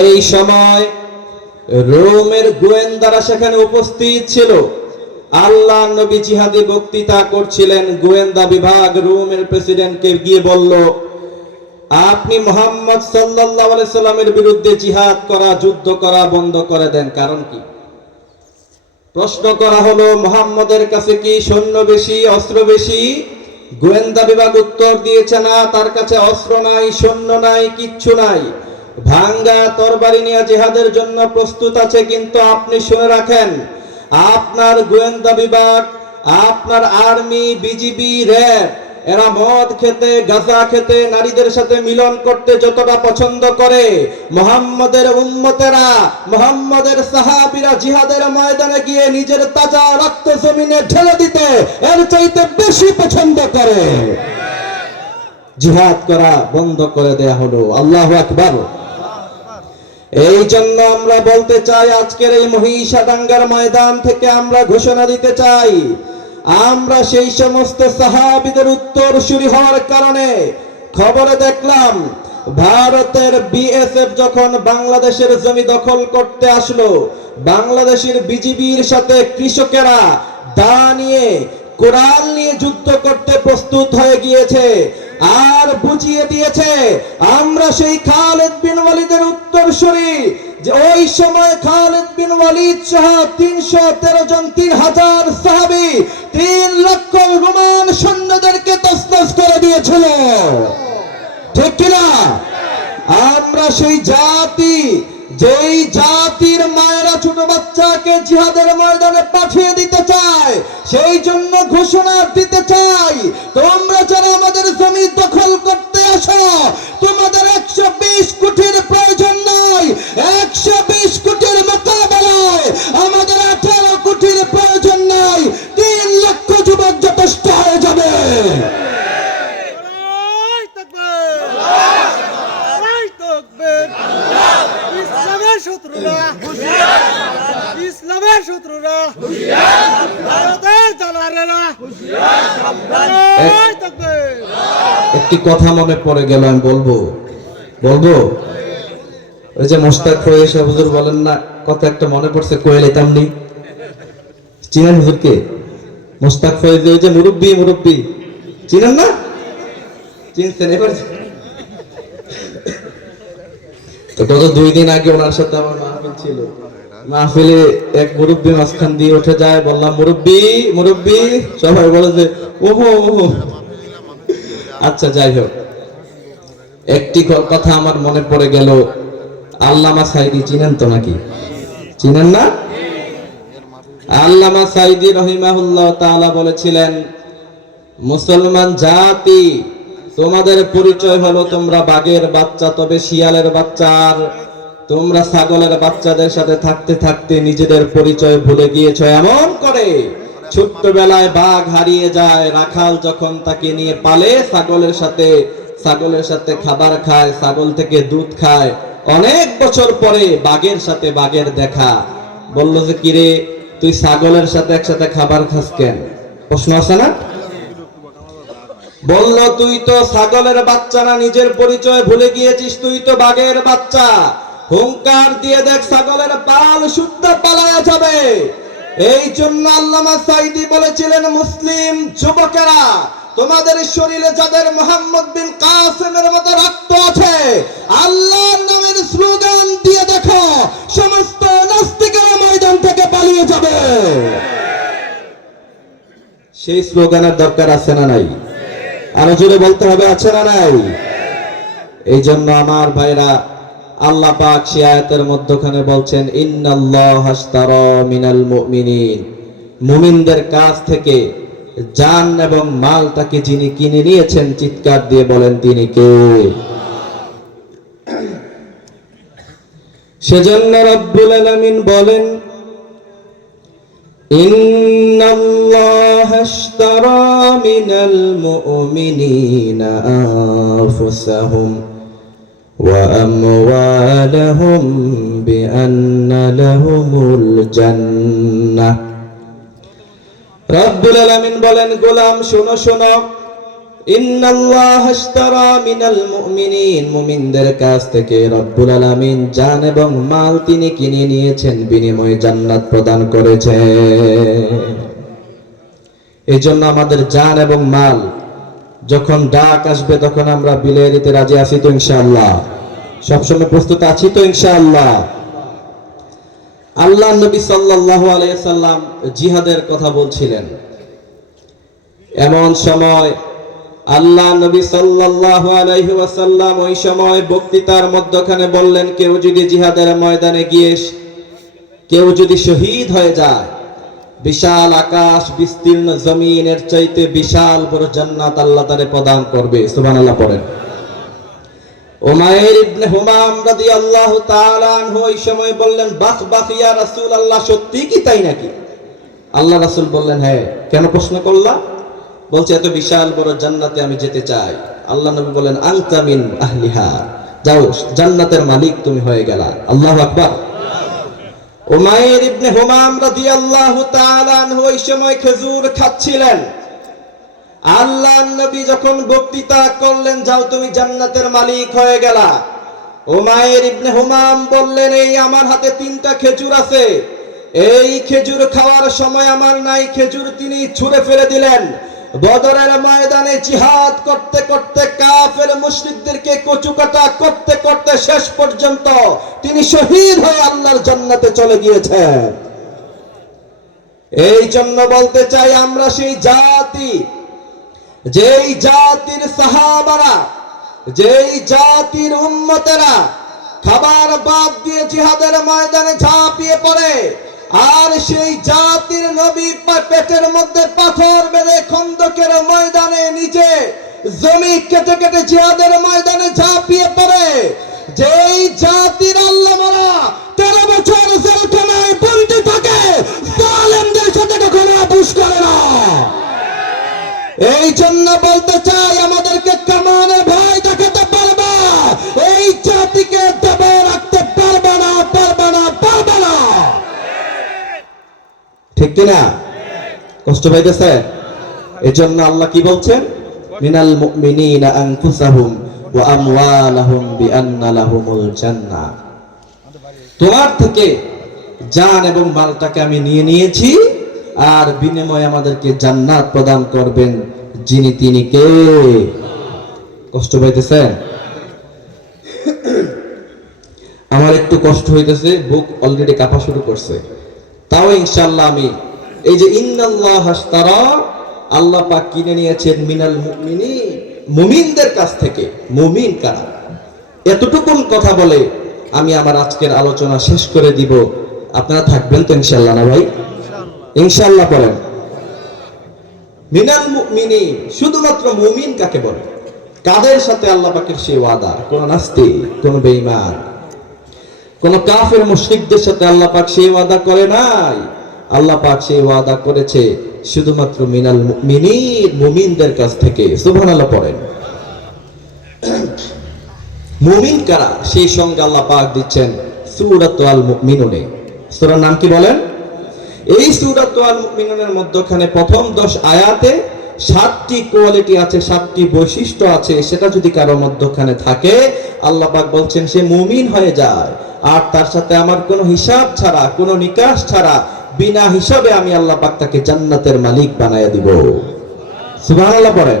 এই সময় রোমের গোয়েন্দারা সেখানে উপস্থিত ছিল। আল্লাহ নবী জিহাদি বক্তৃতা করছিলেন, গোয়েন্দা বিভাগ রোমের প্রেসিডেন্টকে গিয়ে বলল, আপনি মুহাম্মদ সাল্লাল্লাহু আলাইহি সাল্লামের বিরুদ্ধে জিহাদ করা, যুদ্ধ করা বন্ধ করে দেন। কারণ কি? প্রশ্ন করা হলো, মুহাম্মদের কাছে কি সৈন্য বেশি, অস্ত্র বেশি? গোয়েন্দা বিভাগ উত্তর দিয়েছে, না, তার কাছে অস্ত্র নাই, সৈন্য নাই, কিচ্ছু নাই, ভাঙ্গা তরবারি নিয়ে জিহাদের জন্য প্রস্তুত আছে। কিন্তু আপনি শুনে রাখেন, আপনার গোয়েন্দা বিভাগ, আপনার আর্মি, বিজিবি, র্যাব, এরা মদ খেতে, গাঁজা খেতে, নারীদের সাথে মিলন করতে যতটা পছন্দ করে, মুহাম্মদের উম্মতেরা, মুহাম্মদের সাহাবীরা জিহাদের ময়দানে গিয়ে নিজের তাজা রক্ত জমিনে ঢেলে দিতে এর চাইতে বেশি পছন্দ করে। জিহাদ করা বন্ধ করে দেয়া হলো। আল্লাহু আকবার। এই জন্য আমরা বলতে চাই, আজকের এই মহিষাদাঙ্গার ময়দান থেকে আমরা ঘোষণা দিতে চাই, আমরা সেই সমস্ত সাহাবীদের উত্তরসূরি হওয়ার কারণে খবরে দেখলাম ভারতের বিএসএফ যখন বাংলাদেশের জমি দখল করতে আসলো, বাংলাদেশের বিজিবির সাথে কৃষকেরা দা নিয়ে, কোরআন নিয়ে যুদ্ধ করতে প্রস্তুত হয়ে গিয়েছে, আর বুঝিয়ে দিয়েছে আমরা সেই খালিদ বিন ওয়ালিদের উত্তরসূরি। যে ওই সময় খালিদ বিন ওয়ালিদ সহ 313 জন, 3000 সাহাবী, 3 লক্ষ রোমান সৈন্যদেরকে তছনছ করে দিয়েছিল। ঠিক কিনা? আমরা সেই জাতি, যেই জাতির মায়েরা ছোট বাচ্চাকে জিহাদের ময়দানে পাঠিয়ে দিতে চায়, সেই জন্য ঘোষণা দিতে চাই, তোমরা যারা আমাদের জমি দখল করতে আসো, তোমাদের 120 কোটির প্রয়োজন নয়, 120 কোটির মোকাবেলায় আমাদের 18 কোটির প্রয়োজন নাই, 3 লক্ষ যুবক যথেষ্ট হয়ে যাবে। ইসলামের শত্রুরা, ভারতের জালারেরা, একটি কথা মনে পড়ে গেল, আমি বলবো। ওই যে মোস্তাক ফয়েজ হুজুর বলেন না, কথা একটা মনে পড়ছে, কোয়েল ইতামনি, চিনেন হুজুরকে? মোস্তাক ফয়েজ, ওই যে মুরব্বী, চিনেন না? চিনছেন? এবার তো গত 2 দিন আগে ওনার সাথে আমার মাহফিল ছিল। মাহফিলে এক মুরব্বী মাঝখান দিয়ে উঠে যায়, বললাম, মুরব্বী, সবাই বলে যে ওহো। আচ্ছা, যাই হোক, একটি কথা আমার মনে পড়ে গেল। আল্লামা সাঈদী চিনেন তো নাকি? চিনেন না? আল্লামা সাঈদী রাহিমাহুল্লাহ তাআলা বলেছিলেন, মুসলমান জাতি, তোমাদের পরিচয় হলো তোমরা বাঘের বাচ্চা, তবে শিয়ালের বাচ্চা। আর তোমরা ছাগলের বাচ্চাদের সাথে থাকতে থাকতে নিজেদের পরিচয় ভুলে গিয়েছো। এমন করে ছোট্টবেলায় বাঘ হারিয়ে যায়, রাখাল যখন তাকে নিয়ে পালে, ছাগলের সাথে খাবার খায়, ছাগল থেকে দুধ খায়, অনেক বছর পরে বাঘের সাথে বাঘের দেখা। বলল যে, কিরে, তুই ছাগলের সাথে একসাথে খাবার খাস কেন? প্রশ্ন আছে না? বলল, তুই তো ছাগলের বাচ্চা না, নিজের পরিচয় ভুলে গিয়েছিস, তুই তো বাঘের বাচ্চা। হুঙ্কার দিয়ে দেখ ছাগলের পাল শুদ্ধ পালায়া যাবে। এই জন্য আল্লামা সাঈদী বলেছিলেন, মুসলিম যুবকেরা, তোমাদের শরীরে যাদের মুহাম্মদ বিন কাসেমের মতো রক্ত আছে, আল্লাহর নামের স্লোগান দিয়ে দেখো, সমস্ত নাস্তিকেরা ময়দান থেকে পালিয়ে যাবে। সেই স্লোগানের দরকার আছে না নাই? আরো জোরে বলতে হবে, আছে না নাই? এই জন্য আমার ভাইরা, আল্লাহ পাক সে আয়াতের মধ্যখানে বলছেন, ইন্নাল্লাহা আশতারা মিনাল মুমিনিন, মুমিনদের কাছ থেকে জান এবং মালটাকে যিনি কিনে নিয়েছেন, চিৎকার দিয়ে বলেন তিনি কে? সেজন্য রব্বুল আলামিন বলেন, ইন্নাল্লাহা আশতারা মিনাল মুমিনিনা আনফুসাহুম ওয়া আমওয়ালাহুম বিআন্না লাহুমুল জান্নাহ। রব্বুল আলামিন বলেন, গোলাম শোনো শোনো, ইন্নাল্লাহা আশতারা মিনাল মুমিনিন, মুমিনদের কাছ থেকে রব্বুল আলামিন জান এবং মাল তিনি কিনে নিয়েছেন, বিনিময়ে জান্নাত প্রদান করেছেন। এই জন্য আমাদের জান এবং মাল যখন ডাক আসবে, তখন আমরা বিলিয়ে দিতে রাজি আছি তো ইনশাআল্লাহ? সবসময় প্রস্তুত আছি তো ইনশাআল্লাহ? আল্লাহ নবী সাল্লাল্লাহু আলাইহি সাল্লাম জিহাদের কথা বলছিলেন। এমন সময় আল্লাহ নবী সাল্লাল্লাহু আলাইহি ওয়াসাল্লাম ওই সময় বক্তৃতার মধ্যখানে বললেন, কেউ যদি জিহাদের ময়দানে গিয়ে কেউ যদি শহীদ হয়ে যায়, বিশাল আকাশ বিস্তীর্ণ জমিনের চাইতে বিশাল বড় জান্নাত আল্লাহ তারে প্রদান করবে। সুবহানাল্লাহ পড়েন। উমাইর ইবনে হুমাম রাদিয়াল্লাহু তাআলা আনহু ওই সময় বললেন, বাখ বাখ ইয়া রাসূলুল্লাহ, সত্যি কি তাই নাকি? আল্লাহ রাসূল বললেন, হ্যাঁ। কেন প্রশ্ন করলা? বলছে, এত বিশাল বড় জান্নাতে আমি যেতে চাই। আল্লাহ নবী বলেন, আনতা মিন আহলিহা, যাও জান্নাতের মালিক তুমি হয়ে গেলা। আল্লাহু আকবার। উমাইর ইবনে হুমাম রাদিয়াল্লাহু তাআলা আনহু ওই সময় খেজুর খাচ্ছিলেন। আল্লাহ নবী যখন বক্তৃতা করলেন, যাও তুমি জান্নাতের মালিক হয়ে গেলা, উমাইর ইবনে হুমাম বললেন, এই আমার হাতে 3টা খেজুর আছে, এই খেজুর খাওয়ার সময় আমার নাই। খেজুর তিনি ছুঁড়ে ফেলে দিলেন। বদরের ময়দানে জিহাদ করতে করতে কাফের মুশরিকদেরকে কচুকাটা করতে করতে শেষ পর্যন্ত তিনি শহীদ হয়ে আল্লাহর জান্নাতে চলে গিয়েছেন। এই জন্য বলতে চাই, আমরা সেই জাতি, যেই জাতির সাহাবারা, যেই জাতির উম্মতেরা খাবার বাদ দিয়ে জিহাদের ময়দানে ঝাঁপিয়ে পড়ে, আর সেই জাতির নবী পেটের মধ্যে পাথর বেঁধে খন্দকের ময়দানে নিজে জমি কেটে কেটে জিহাদের ময়দানে ঝাঁপিয়ে পড়ে, যেই জাতির আল্লামারা 13 বছর জেলখানায় বন্দী থাকে, জালেমদের সাথে কখনো আপোষ করে না। এই জন্য বলতে চাই, আমাদেরকে কামানে ভয় দেখাতে পারবে, এই জাতিকে দবে রাখতে পারবে না, পারবে না, পারবে না। ঠিক কিনা? কষ্ট পাইতেছে? এই জন্য আল্লাহ কি বলছেন, মিনাল মুমিনিনা আনফুসাহুম ওয়া আমওয়ালাহুম বিআন্না লাহুমুল জান্নাহ, তোমার থেকে জান এবং মালটাকে আমি নিয়ে নিয়েছি, আর বিনিময়ে আমাদেরকে জান্নাত প্রদান করবেন, যিনি তিনি কে? কষ্ট পাইতেছে? আমার একটু কষ্ট হইতেছে, বুক অলরেডি কাঁপা শুরু করছে। তাও ইনশাআল্লাহ আমি এই যে ইন্নাল্লাহা আশতারা, আল্লাহ পাক কিনে নিয়েছেন মিনাল মুমিনিন, মুমিনদের কাছ থেকে। মুমিন কারা? এতটুকুন কথা বলে আমি আমার আজকের আলোচনা শেষ করে দিব। আপনারা থাকবেন তো ইনশাআল্লাহ? না ভাই? ইনশাআল্লাহ বলেন। মিনাল মুমিনিন, শুধুমাত্র মুমিন কাকে বলে? কাদের সাথে আল্লাহ পাকের সেই ওয়াদা? কোন নাস্তিক, কোন বেঈমান, কোন কাফের মুশরিকদের সাথে আল্লাহ পাক সেই ওয়াদা করে নাই। আল্লাহ পাক সেই ওয়াদা করেছে শুধুমাত্র মিনাল মুমিনিন, মুমিনদের কাছ থেকে। সুবহানাল্লাহ পড়েন। মুমিন কারা সেই সঙ্গে আল্লাহ পাক দিচ্ছেন সূরাতুল মুমিনুনে। সূরার নাম কি বলেন? এই সূরাতুল মুমিনুনের মধ্যখানে প্রথম 10 আয়াতে 7টি কোয়ালিটি আছে, 7টি বৈশিষ্ট্য আছে। সেটা যদি কারো মধ্যখানে থাকে, আল্লাহ পাক বলছেন সে মুমিন হয়ে যায়। আর তার সাথে আমার কোনো হিসাব ছাড়া, কোনো নিকাশ ছাড়া, বিনা হিসাবে আমি আল্লাহ পাক তাকে জান্নাতের মালিক বানায়া দিব। সুবহানাল্লাহ পড়েন।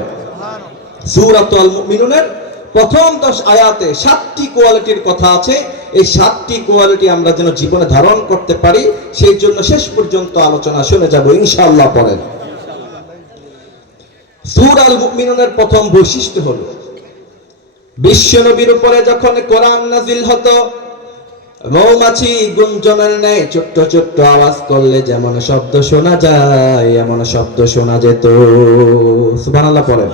সূরাতুল মুমিনুনের প্রথম 10 আয়াতে 7টি কোয়ালিটির কথা আছে। এই 7টি কোয়ালিটি আমরা যেন জীবনে ধারণ করতে পারি, সেই জন্য শেষ পর্যন্ত আলোচনা শুনে যাব ইনশাআল্লাহ। পড়েন। সূরা আল মুমিনুনের প্রথম বৈশিষ্ট্য হলো বিশ্বনবীর উপরে যখন কোরআন নাজিল হতো, মৌমাছি গুঞ্জনের ন্যায় ছোট্ট ছোট্ট আওয়াজ করলে যেমন শব্দ শোনা যায়, এমন শব্দ শোনা যেত। সুবহানাল্লাহ পড়েন।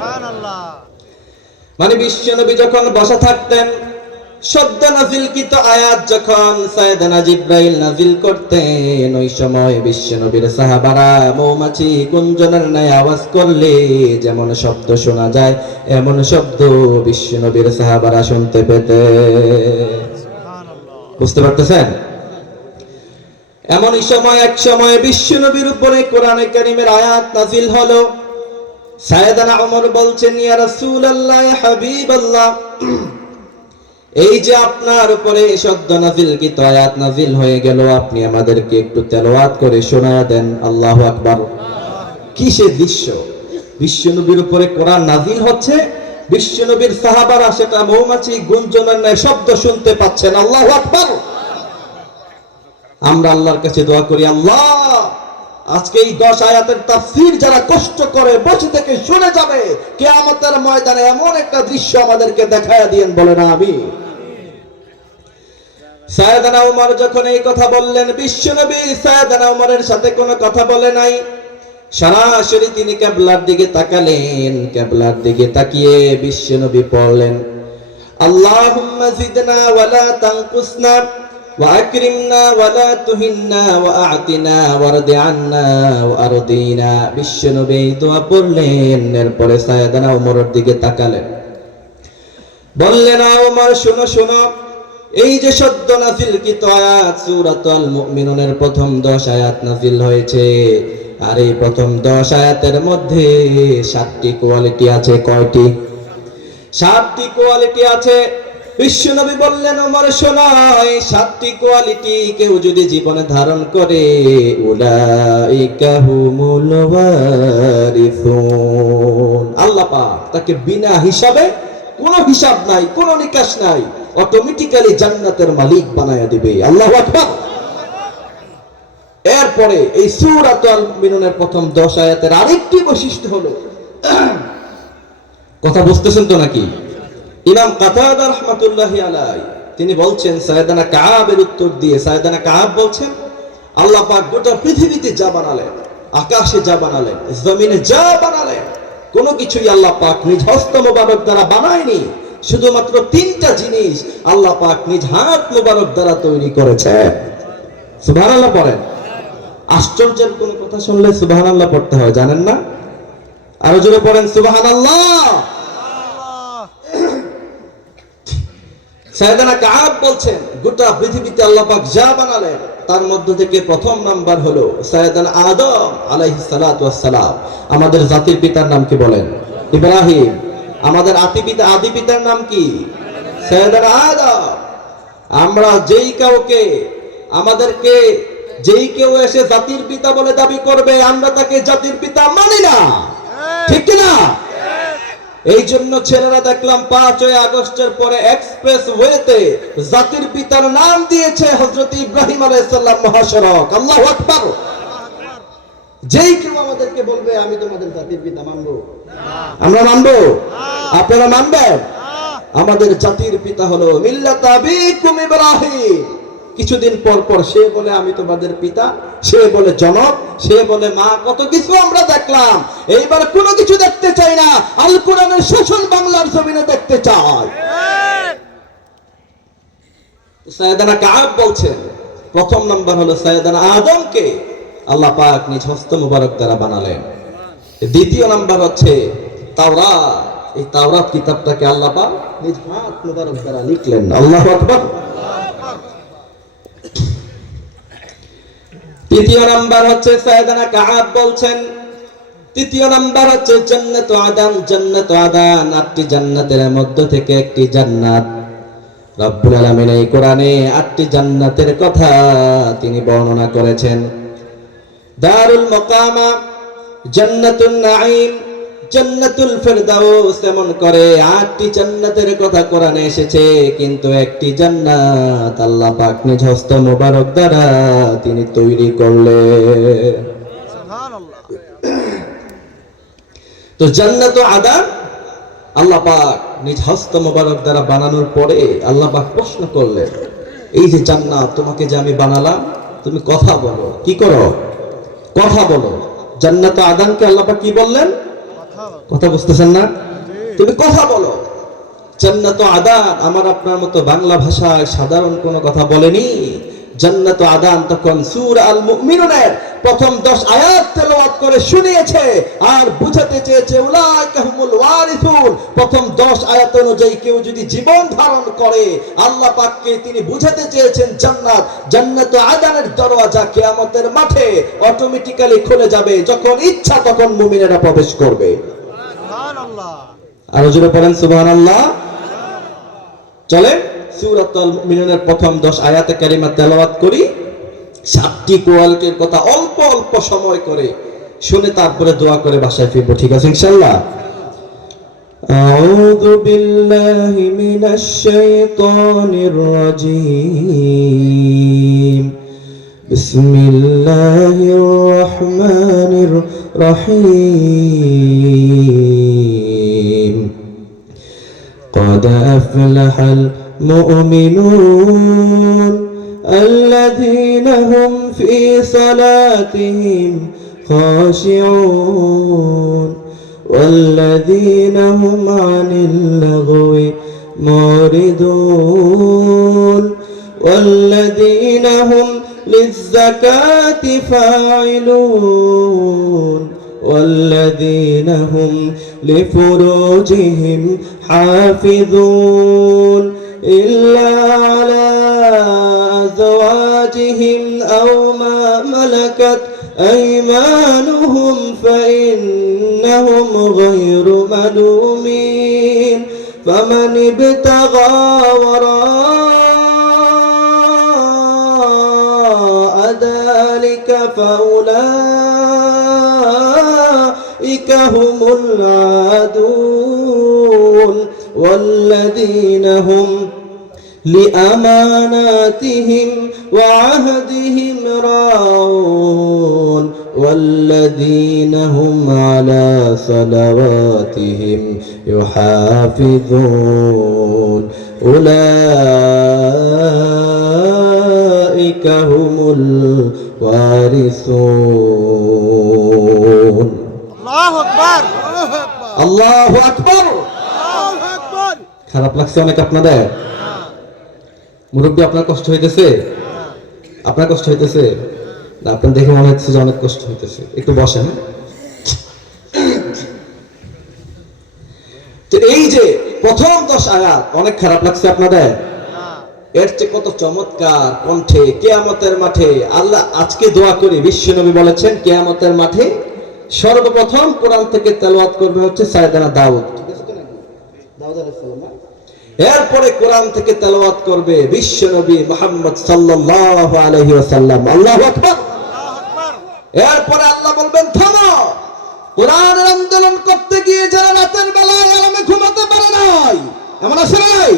মানে বিশ্বনবী যখন বসা থাকতেন, শব্দ নাজিলকৃত আয়াত যখন সাইয়েদনা জিবরাইল নাজিল করতেন, ওই সময় বিশ্বনবীর সাহাবারা মৌমাছি গুঞ্জনের ন্যায় আওয়াজ করলে যেমন শব্দ শোনা যায়, এমন শব্দ বিশ্বনবীর সাহাবারা শুনতে পেতেন। বুঝতে পারতেছেন? এমনই সময় এক সময় বিশ্বনবীর উপরে কোরআনে কারীমের আয়াত নাজিল হলো। সাইয়েদনা ওমর বলছেন, ইয়া রাসূলুল্লাহ, ইয়া হাবিবাল্লাহ, এই যে আপনার উপরে সদ্য নাজিলকৃত আয়াত নাজিল হয়ে গেল, আপনি আমাদেরকে একটু তেলাওয়াত করে শোনায়া দেন। আল্লাহু আকবার। কি সে দৃশ্য! বিশ্বনবীর উপরে কোরআন নাজিল হচ্ছে, বিশ্বনবীর সাহাবারা সেটা মৌমাছি গুঞ্জনের ন্যায় শব্দ শুনতে পাচ্ছেন। আল্লাহু আকবার। আমরা আল্লাহর কাছে দোয়া করি, আল্লাহ আজকে এই 10 আয়াতের তাফসীর যারা কষ্ট করে বসে থেকে শুনে যাবে, কিয়ামতের ময়দানে এমন একটা দৃশ্য আমাদেরকে দেখায়া দিয়েন, বলে না আমি। সাইয়েদনা ওমর যখন এই কথা বললেন, বিশ্বনবী সাইয়েদনা ওমরের সাথে কোনো কথা বলে নাই, সরাসরি তিনি কিবলার দিকে তাকালেন। কিবলার দিকে তাকিয়ে বিশ্বনবী পড়লেন, আল্লাহুম্মা জিদনা ওয়ালা তানকুসনা ওয়া আকরিমনা ওয়ালা তুহিন্না ওয়া আ'তিনা ওয়ারদি আন্না ওয়া আরদিনা। বিশ্বনবী দোয়া পড়লেন, এরপরে সাইয়েদনা ওমরের দিকে তাকালেন, বললেন, ওমর শোনো শোনো, এই যে সদ্য নাজিলকৃত আয়াত সূরাতুল মুমিনুনের প্রথম 10 আয়াত নাজিল হয়েছে, আর এই প্রথম 10 আয়াতের মধ্যে 7টি কোয়ালিটি আছে। কয়টি? 7টি কোয়ালিটি আছে। বিশ্বনবী বললেন, ওমর শোনো, এই 7টি কোয়ালিটি কেউ যদি জীবনে ধারণ করে, উলাইকা হুমুল ওয়ারিসুন, আল্লাহ পাক তাকে বিনা হিসাবে, কোনো হিসাব নাই, কোনো নিকাশ নাই, অটোমেটিক্যালি জান্নাতের মালিক বানায়া দিবে। আল্লাহু আকবার। এরপরে এই সূরাতুল মুমিনুনের প্রথম 10 আয়াতের আরেকটি বৈশিষ্ট্য হলো, কথা বুঝতেছেন তো নাকি? ইমাম কাতাদা রাহমাতুল্লাহি আলাইহি তিনি বলছেন, সাইয়েদনা কাআবের উত্তর দিয়ে সাইয়েদনা কাআব বলছেন, আল্লাহ পাক গোটা পৃথিবীতে যা বানালেন, আকাশে যা বানালেন, জমিনে যা বানালেন, কোনো কিছুই আল্লাহ পাক নিজ হস্ত মোবারক দ্বারা বানায়নি। শুধুমাত্র 3টা জিনিস আল্লাহ পাক নিজ হাত মোবারক দ্বারা তৈরি করেছেন। সুবহানাল্লাহ পড়েন। আশ্চর্যের কোন কথা শুনলে সুবহানাল্লাহ পড়তে হয়, জানেন না? আরো জোরে পড়েন সুবহানাল্লাহ। সাইয়েদনা কাআব বলছেন, গোটা পৃথিবীতে আল্লাহ পাক যা বানালেন, তার মধ্য থেকে প্রথম নাম্বার হলো সাইয়েদনা আদম আলাইহিস সালাতু ওয়াস সালাম। আমাদের জাতির পিতার নাম কি বলেন? ইব্রাহিম। আমাদের আদি পিতার নাম কি? সাইয়েদনা আদম। আমরা যেই কেউ এসে জাতির পিতা বলে দাবি করবে, আমরা তাকে জাতির পিতা মানি না, ঠিক কিনা? এই জন্য ছেলেরা দেখলাম 5ই আগস্টের পরে এক্সপ্রেস ওয়েতে জাতির পিতার নাম দিয়েছে হযরত ইব্রাহিম আলাইহিস সালাম মহাসড়ক। আল্লাহু আকবার। যেই কেউ আমাদেরকে বলবে আমি তোমাদের জাতির পিতা মানবো, আমরা মানবো, আপনারা মানবেন? আমাদের জাতির পিতা হলো মিল্লাত আবিকুম ইব্রাহিম। কিছুদিন পর পর সে বলে আমি তোমাদের পিতা, সে বলে জনক, সে বলে মা, কত কিছু আমরা দেখলাম। এইবার কোনো কিছু দেখতে চাই না, আল কোরআনের শাসন বাংলার জমিনে দেখতে চাই। সাইয়েদনা কাআব বলছেন, প্রথম নাম্বার হলো সাইয়েদনা আদমকে আল্লাহ পাক নিজ হস্ত মুবারক দ্বারা বানালেন। দ্বিতীয় নাম্বার হচ্ছে তাওরাত। এই তাওরাত কিতাবটাকে আল্লাহ পাক নিজ হাত মুবারক দ্বারা লিখলেন। আল্লাহু আকবার। তৃতীয় নাম্বার হচ্ছে সাইয়েদনা কাআব বলছেন, তৃতীয় নাম্বার হচ্ছে জান্নাত আদান। জান্নাত আদান 8টি জান্নাতের মধ্যে থেকে একটি জান্নাত রব্বুল আলামিন এই কোরআনে 8টি জান্নাতের কথা তিনি বর্ণনা করেছেন। দারুল মুকামা, জান্নাতুন নাঈম, জান্নাতুল ফেরদাউস, এমন করে 8টি জান্নাতের কথা কোরআনে এসেছে, কিন্তু একটি জান্নাত আল্লাহ পাক নিজ হস্ত মোবারক দ্বারা তিনি তৈরি করলেন। সুবহানাল্লাহ। তো জান্নাত আদান আল্লাহ পাক নিজ হস্ত মোবারক দ্বারা বানানোর পরে আল্লাহ পাক প্রশ্ন করলেন, এই যে জান্নাত তোমাকে যে আমি বানালাম, তুমি কথা বলো। কি করো? কথা বলো। জান্নাত আদানকে আল্লাহ পাক কি বললেন? কথা বুঝতেছেন না? তুমি কথা বলো। জান্নাত আদান আমার আপনার মতো বাংলা ভাষায় সাধারণ কোনো কথা বলেনি। জান্নাত আদান তখন সূরা আল মুমিনুনের প্রথম 10 আয়াত তেলাওয়াত করে শুনিয়েছে আর বুঝাতে চেয়েছে উলাইকা হুমুল ওয়ারিসুন। প্রথম 10 আয়াত অনুযায়ী কেউ যদি জীবন ধারণ করে, আল্লাহ পাককে তিনি বুঝাতে চেয়েছেন জান্নাত আদানের দরওয়াজা কিয়ামতের মাঠে অটোমেটিক্যালি খুলে যাবে, যখন ইচ্ছা তখন মুমিনেরা প্রবেশ করবে। সুবহানাল্লাহ। আরো জোরে পড়েন সুবহানাল্লাহ। চলে সূরাতুল মুমিনুনের প্রথম 10 আয়াতে কারিমা তেলাওয়াত করি। 7টি কোয়ালিটির কথা অল্প অল্প সময় করে শুনে তারপরে দোয়া করে বাসায় ফিরবো, ঠিক আছে ইনশাআল্লাহ? আউযু বিল্লাহি মিনাশ শাইতানির রাজীম। বিসমিল্লাহির রহমানির রহিম। قد أفلح المؤمنون الذين هم في صلاتهم خاشعون والذين هم عن اللغو معرضون والذين هم للزكاة فاعلون والذين هم لفروجهم حافظون إلا على أزواجهم أو ما ملكت أيمانهم فإنهم غير ملومين فمن ابتغى وراء ذلك فأولئك هم العادون والذين هم لأماناتهم وعهدهم راعون والذين هم على صلواتهم يحافظون أولئك هم الوارثون আল্লাহু আকবার। আল্লাহু আকবার। আল্লাহু আকবার। খারাপ লাগছে অনেক আপনাদের? মুরব্বী আপনার কষ্ট হইতেছে? আপনার কষ্ট হইতেছে? না, আপনার দেখে মনে হচ্ছে যে অনেক কষ্ট হইতেছে। একটু বসেন। তো এই যে প্রথম 10 আয়াত অনেক খারাপ লাগছে আপনাদের? এর চেয়ে কত চমৎকার কণ্ঠে কিয়ামতের মাঠে আল্লাহ আজকে দোয়া করি। বিশ্বনবী বলেছেন কিয়ামতের মাঠে সর্বপ্রথম কোরআন থেকে তেলাওয়াত করবে হচ্ছে সাইয়েদনা দাউদ, ঠিক আছে তো নাকি? দাউদ আলাইহিস সালাম। এরপরে কোরআন থেকে তেলাওয়াত করবে বিশ্বনবী মুহাম্মদ সাল্লাল্লাহু আলাইহি ওয়াসাল্লাম। আল্লাহু আকবার। এরপরে আল্লাহ বলবেন থামো। কোরআনের আন্দোলন করতে গিয়ে যারা রাতের বেলায় আরামে ঘুমাতে পারে নাই, এমন আছে নাই?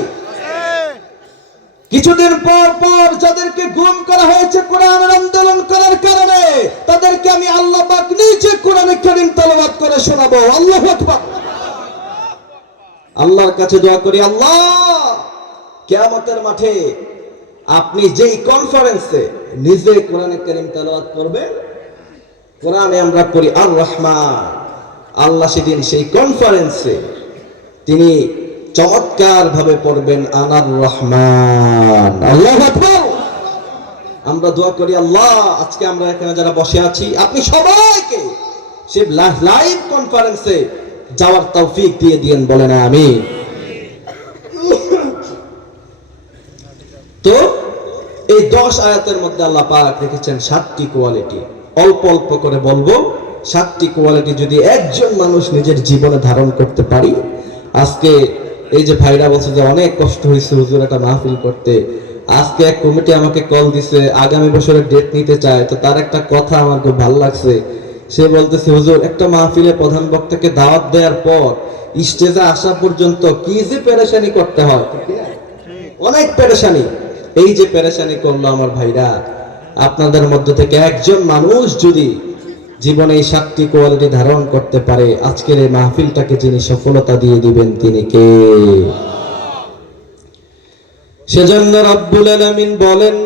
কিছুদিন পর পর যাদেরকে গুম করা হয়েছে কোরআনের আন্দোলন করার কারণে, তাদেরকে আমি আল্লাহ পাক নিজে কোরআনে কারীম তেলাওয়াত করে শোনাবো। আল্লাহু আকবার। আল্লাহর কাছে দোয়া করি, আল্লাহ কিয়ামতের মাঠে আপনি যেই কনফারেন্সে নিজে কোরআনে কারীম তেলাওয়াত করবেন, কোরআনে আমরা পড়ি আর রহমান, আল্লাহ সেদিন সেই কনফারেন্সে তিনি চমৎকার ভাবে পড়বেন আনার রহমান। আল্লাহু আকবার। আমরা দোয়া করি আল্লাহ আজকে আমরা এখানে যারা বসে আছি আপনি সবাইকে সেই লাইভ কনফারেন্সে যাওয়ার তৌফিক দিয়ে দিয়েন, বলেন আমিন। তো এই 10 আয়াতের মধ্যে আল্লাহ পাক রেখেছেন 7টি কোয়ালিটি। অল্প অল্প করে বলবো। 7টি কোয়ালিটি যদি একজন মানুষ নিজের জীবনে ধারণ করতে পারি, আজকে এই যে ভাইরা বলছে যে অনেক কষ্ট হয়েছে হুজুর একটা মাহফিল করতে, আজকে এক কমিটি আমাকে কল দিছে, আগামী বছরের ডেট নিতে চায়। তো তার একটা কথা আমার খুব ভালো লাগছে। সে বলতেছে হুজুর একটা মাহফিলে প্রধান বক্তাকে দাওয়াত দেওয়ার পর স্টেজে আসা পর্যন্ত কি যে পেরেশানি করতে হয়, অনেক পেরেশানি। এই যে পেরেশানি করলো আমার ভাইরা, আপনাদের মধ্যে থেকে একজন মানুষ যদি জীবনে এই 7টি কোয়ালিটি ধারণ করতে পারে, আজকের এই মাহফিলটাকে যিনি সফলতা দিয়ে দিবেন তিনি কে? সেজন্য রব্বুল আলামিন বলেন,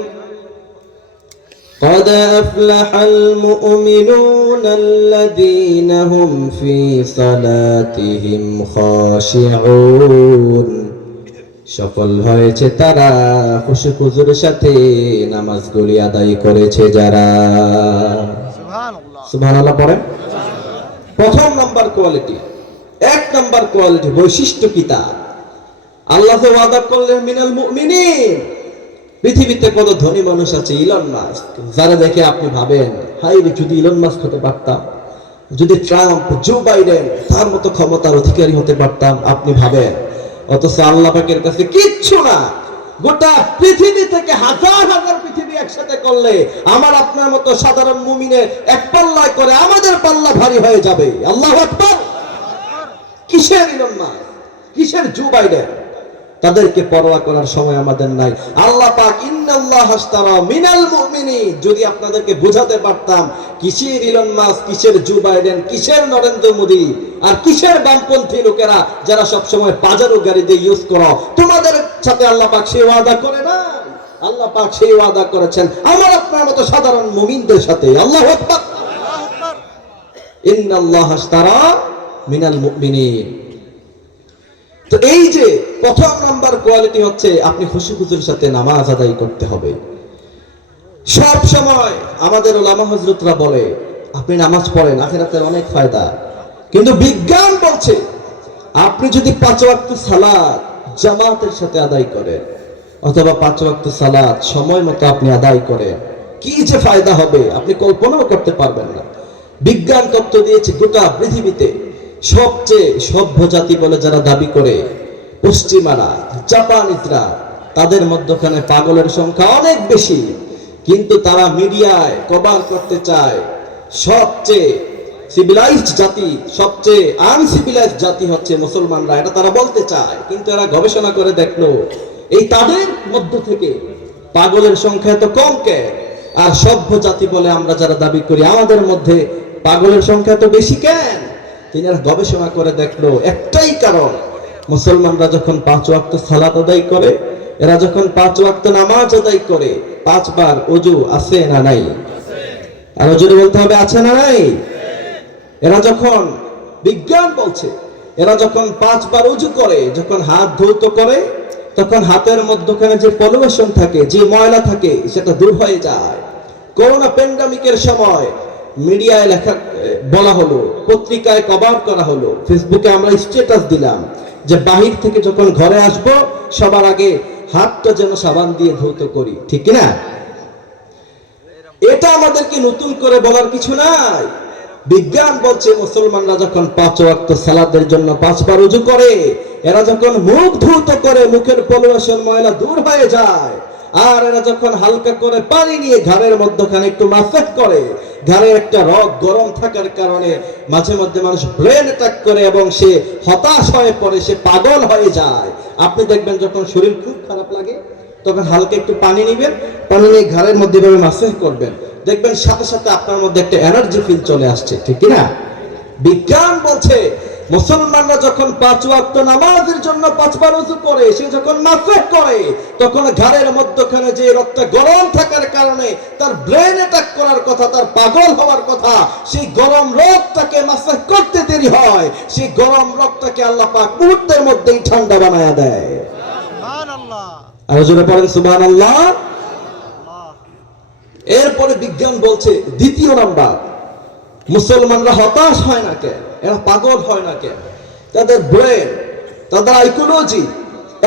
قد أفلح المؤمنون الذين هم في صلاتهم خاشعون। সফল হয়েছে তারা খুশু খুজুর সাথে নামাজগুলি আদায় করেছে যারা। সুবহানাল্লাহ। সুবহানাল্লাহ পড়েন। প্রথম নাম্বার কোয়ালিটি, 1 নাম্বার কোয়ালিটি বৈশিষ্ট্য কি তা? আল্লাহ তো ওয়াদা করলেন মিনাল মুমিনিন। পৃথিবীতে কত ধনী মানুষ আছে, ইলন মাস্ক, যারা দেখে আপনি ভাবেন হাই রে যদি ইলন মাস্ক হতে পারতাম, যদি ট্রাম্প, জো বাইডেন তার মতো ক্ষমতার অধিকারী হতে পারতাম, আপনি ভাবেন। অথচ আল্লাহ পাকের কাছে কিচ্ছু না। গোটা পৃথিবী থেকে হাজার হাজার পৃথিবী একসাথে করলে আমার আপনার মতো সাধারণ মুমিনের এক পাল্লায় করে আমাদের পাল্লা ভারী হয়ে যাবে। আল্লাহু আকবার। কিসের ইলন মাস্ক, কিসের জো বাইডেন, তাদেরকে পরোয়া করার সময় আমাদের নাই। আল্লাহ পাক ইন্নাল্লাহ আশতারা মিনাল মুমিনিন, যদি আপনাদেরকে বোঝাতে পারতাম কিসের ইলন মাস্ক, কিসের জো বাইডেন, কিসের নরেন্দ্র মোদী আর কিসের বামপন্থী লোকেরা যারা সব সময় পাজারো গাড়িতে ইউজ করো, তোমাদের সাথে আল্লাহ পাক সেই ওয়াদা করে না। আল্লাহ পাক সেই ওয়াদা করেছেন আমার আপনার মতো সাধারণ মুমিনদের সাথে। আল্লাহু আকবার। ইন্নাল্লাহ আশতারা মিনাল মুমিনিন। তো এই যে প্রথম নাম্বার কোয়ালিটি হচ্ছে আপনি খুশি খুশির সাথে নামাজ আদায় করতে হবে। সব সময় আমাদের ওলামা হযরতরা বলে আপনি নামাজ পড়েন, আখিরাতের অনেক ফায়দা। কিন্তু বিজ্ঞান বলছে আপনি যদি 5 ওয়াক্ত সালাত জামাতের সাথে আদায় করেন অথবা 5 ওয়াক্ত সালাত সময় মতো আপনি আদায় করেন, কি যে ফায়দা হবে আপনি কল্পনাও করতে পারবেন না। বিজ্ঞান তথ্য দিয়েছে গোটা পৃথিবীতে সবচেয়ে সভ্য জাতি বলে যারা দাবি করে পশ্চিমারা, জাপানিজরা, তাদের মধ্যখানে পাগলের সংখ্যা অনেক বেশি। কিন্তু তারা মিডিয়ায় কভার করতে চায় সবচেয়ে সিভিলাইজড জাতি, সবচেয়ে আনসিভিলাইজড জাতি হচ্ছে মুসলমানরা, এটা তারা বলতে চায়। কিন্তু এরা গবেষণা করে দেখলো এই তাদের মধ্য থেকে পাগলের সংখ্যা এত কম কে? আর সভ্য জাতি বলে আমরা যারা দাবি করি আমাদের মধ্যে পাগলের সংখ্যা এত বেশি কেন? তিনি গবেষণা করে দেখলো একটাই কারণ, মুসলমানরা যখন 5 ওয়াক্ত সালাত আদায় করে, এরা যখন 5 ওয়াক্ত নামাজ আদায় করে, 5 বার ওযু আছে না নাই? আর ওযু বলতে হবে আছে না নাই? এরা যখন, বিজ্ঞান বলছে এরা যখন 5 বার ওযু করে, যখন হাত ধৌত করে, তখন হাতের মধ্যখানে যে পলিউশন থাকে, যে ময়লা থাকে, সেটা দূর হয়ে যায়। করোনা প্যান্ডেমিকের সময় মিডিয়ায় লেখা বলা হলো, পত্রিকায় কভার করা হলো, ফেসবুকে আমরা স্ট্যাটাস দিলাম যে বাহির থেকে যখন ঘরে আসব সবার আগে হাতটা যেন সাবান দিয়ে ধৌত করি, ঠিক কি না? এটা আমাদেরকে নতুন করে বলার কিছু নাই। বিজ্ঞান বলছে মুসলমানরা যখন 5 ওয়াক্ত সালাতের জন্য 5 বার ওযু করে, এরা যখন মুখ ধৌত করে মুখের পলিউশন ময়লা দূর হয়ে যায়। আর এরা যখন হালকা করে পানি নিয়ে ঘাড়ের মধ্যখানে একটু মাসাজ করে, ঘাড়ে একটা রগ গরম থাকার কারণে মাঝে মধ্যে মানুষ ব্রেন অ্যাটাক করে এবং সে হতাশ হয়ে পড়ে, সে পাগল হয়ে যায়। আপনি দেখবেন যখন শরীর খুব খারাপ লাগে তখন হালকা একটু পানি নেবেন, পানি নিয়ে ঘাড়ের মধ্যে ভাবে মাসাজ করবেন, দেখবেন সাথে সাথে আপনার মধ্যে একটা এনার্জি ফিল চলে আসছে, ঠিক কি না? বিজ্ঞান বলছে মুসলমানরা যখন 5 ওয়াক্ত নামাজের জন্য 5 বার ওযু করে, সে যখন মাসাজ করে, তখন ঘাড়ের মধ্যখানে যে রক্তটা গরম থাকার কারণে তার ব্রেন অ্যাটাক করার কথা, তার পাগল হওয়ার কথা, সেই গরম রক্তটাকে মাসাজ করতে দেরি হয়, সেই গরম রক্তটাকে আল্লাহ পাক মুহূর্তের মধ্যেই ঠান্ডা বানায়া দেয়। সুবহানাল্লাহ। আর জোরে পড়েন সুবহানাল্লাহ। এরপরে বিজ্ঞান বলছে দ্বিতীয় নাম্বার, মুসলমানরা হতাশ হয় না কেন, এরা পাগল হয় না কেন? তাদের ব্রেন, তাদের সাইকোলজি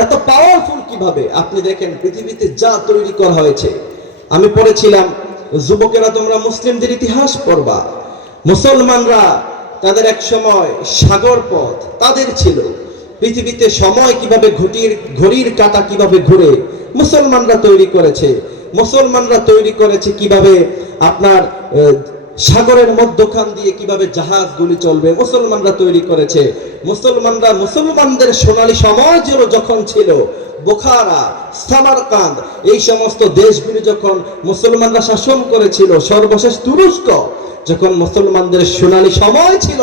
এত পাওয়ারফুল কিভাবে? আপনি দেখেন পৃথিবীতে যা তৈরি করা হয়েছে। আমি পড়েছিলাম, যুবকেরা তোমরা মুসলিমদের ইতিহাস পড়বা, মুসলমানরা তাদের এক সময় সাগর পথ তাদের ছিল, পৃথিবীতে সময় কিভাবে ঘড়ির কাঁটা কিভাবে ঘুরে মুসলমানরা তৈরি করেছে। মুসলমানরা তৈরি করেছে কিভাবে আপনার সাগরের মধ্যখান দিয়ে কিভাবে জাহাজগুলি চলবে, মুসলমানরা তৈরি করেছে। মুসলমানদের সোনালী সময় যখন ছিল, বুখারা, সামারকান্দ, এই সমস্ত দেশগুলি যখন মুসলমানরা শাসন করেছিল, সর্বশেষ তুরস্ক যখন মুসলমানদের সোনালী সময় ছিল,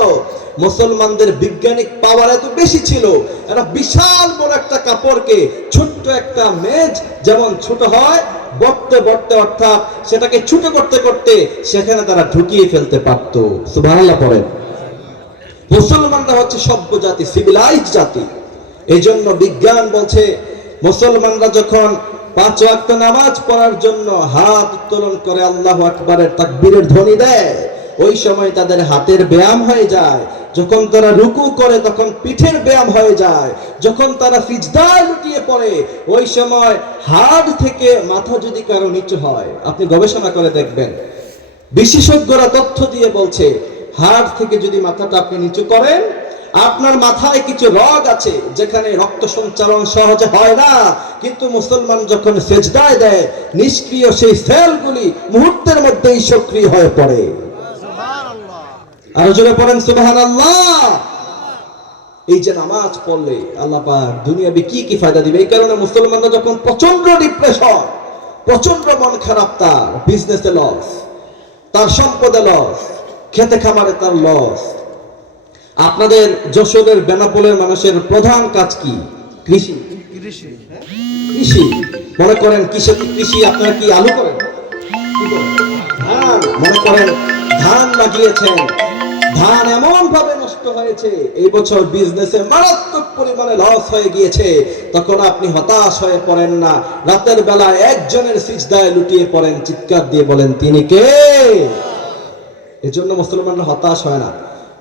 মুসলমানদের বৈজ্ঞানিক পাওয়ার এত বেশি ছিল, একটা বিশাল বড় একটা কাপড়কে ছোট্ট একটা মেজ যেমন ছোট হয়, বর্তে বর্তে অর্থাৎ সেটাকে ছোট করতে করতে সেখানে তারা ঢুকিয়ে ফেলতে পারত। সুবহানাল্লাহ পড়েন। মুসলমানরা হচ্ছে সভ্য জাতি, সিভিলাইজড জাতি। এই জন্য বিজ্ঞান বলছে মুসলমানরা যখন 5 ওয়াক্ত নামাজ পড়ার জন্য হাত উত্তোলন করে আল্লাহু আকবারের তাকবীরের ধ্বনি দেয়, ওই সময় তাদের হাতের ব্যায়াম হয়ে যায়। যখন তারা রুকু করে তখন পিঠের ব্যায়াম হয়ে যায়। যখন তারা সিজদায় লুটিয়ে পড়ে ওই সময় হাড় থেকে মাথা যদি কারো নিচু হয়, আপনি গবেষণা করে দেখবেন, বিশেষজ্ঞরা তথ্য দিয়ে বলছে হাড় থেকে যদি মাথাটা আপনি নিচু করেন, আপনার মাথায় কিছু রগ আছে যেখানে রক্ত সঞ্চালন সহজে হয় না, কিন্তু মুসলমান যখন সেজদায় দেয় নিষ্ক্রিয় সেই সেলগুলি মুহূর্তের মধ্যেই সক্রিয় হয়ে পড়ে। আর জোরে পড়েন সুবহানাল্লাহ। এই যে নামাজ পড়লে আল্লাহ পাক দুনিয়াবি কি কি ফায়দা দিবে। এই কারণে মুসলমানরা যখন প্রচন্ড ডিপ্রেশন, প্রচন্ড মন খারাপ, তার বিজনেসে লস, তার সম্পদে লস, খেতে খামারে তার লস। আপনাদের যশোরের বেনাপোলের মানুষের প্রধান কাজ কি? কৃষি। কৃষি মনে করেন কৃষি আপনারা কি আলু করেন? ধান মনে করেন ধান লাগিয়েছেন, ধান এমন ভাবে নষ্ট হয়েছে, এই বছর বিজনেসে মারাত্মক পরিমাণে লস হয়ে গিয়েছে, তখন আপনি হতাশ হয়ে পড়েন না, রাতের বেলা একজনের সিজদায় লুটিয়ে পড়েন, চিৎকার দিয়ে বলেন তিনি কে। এজন্য মুসলমানরা হতাশ হয় না।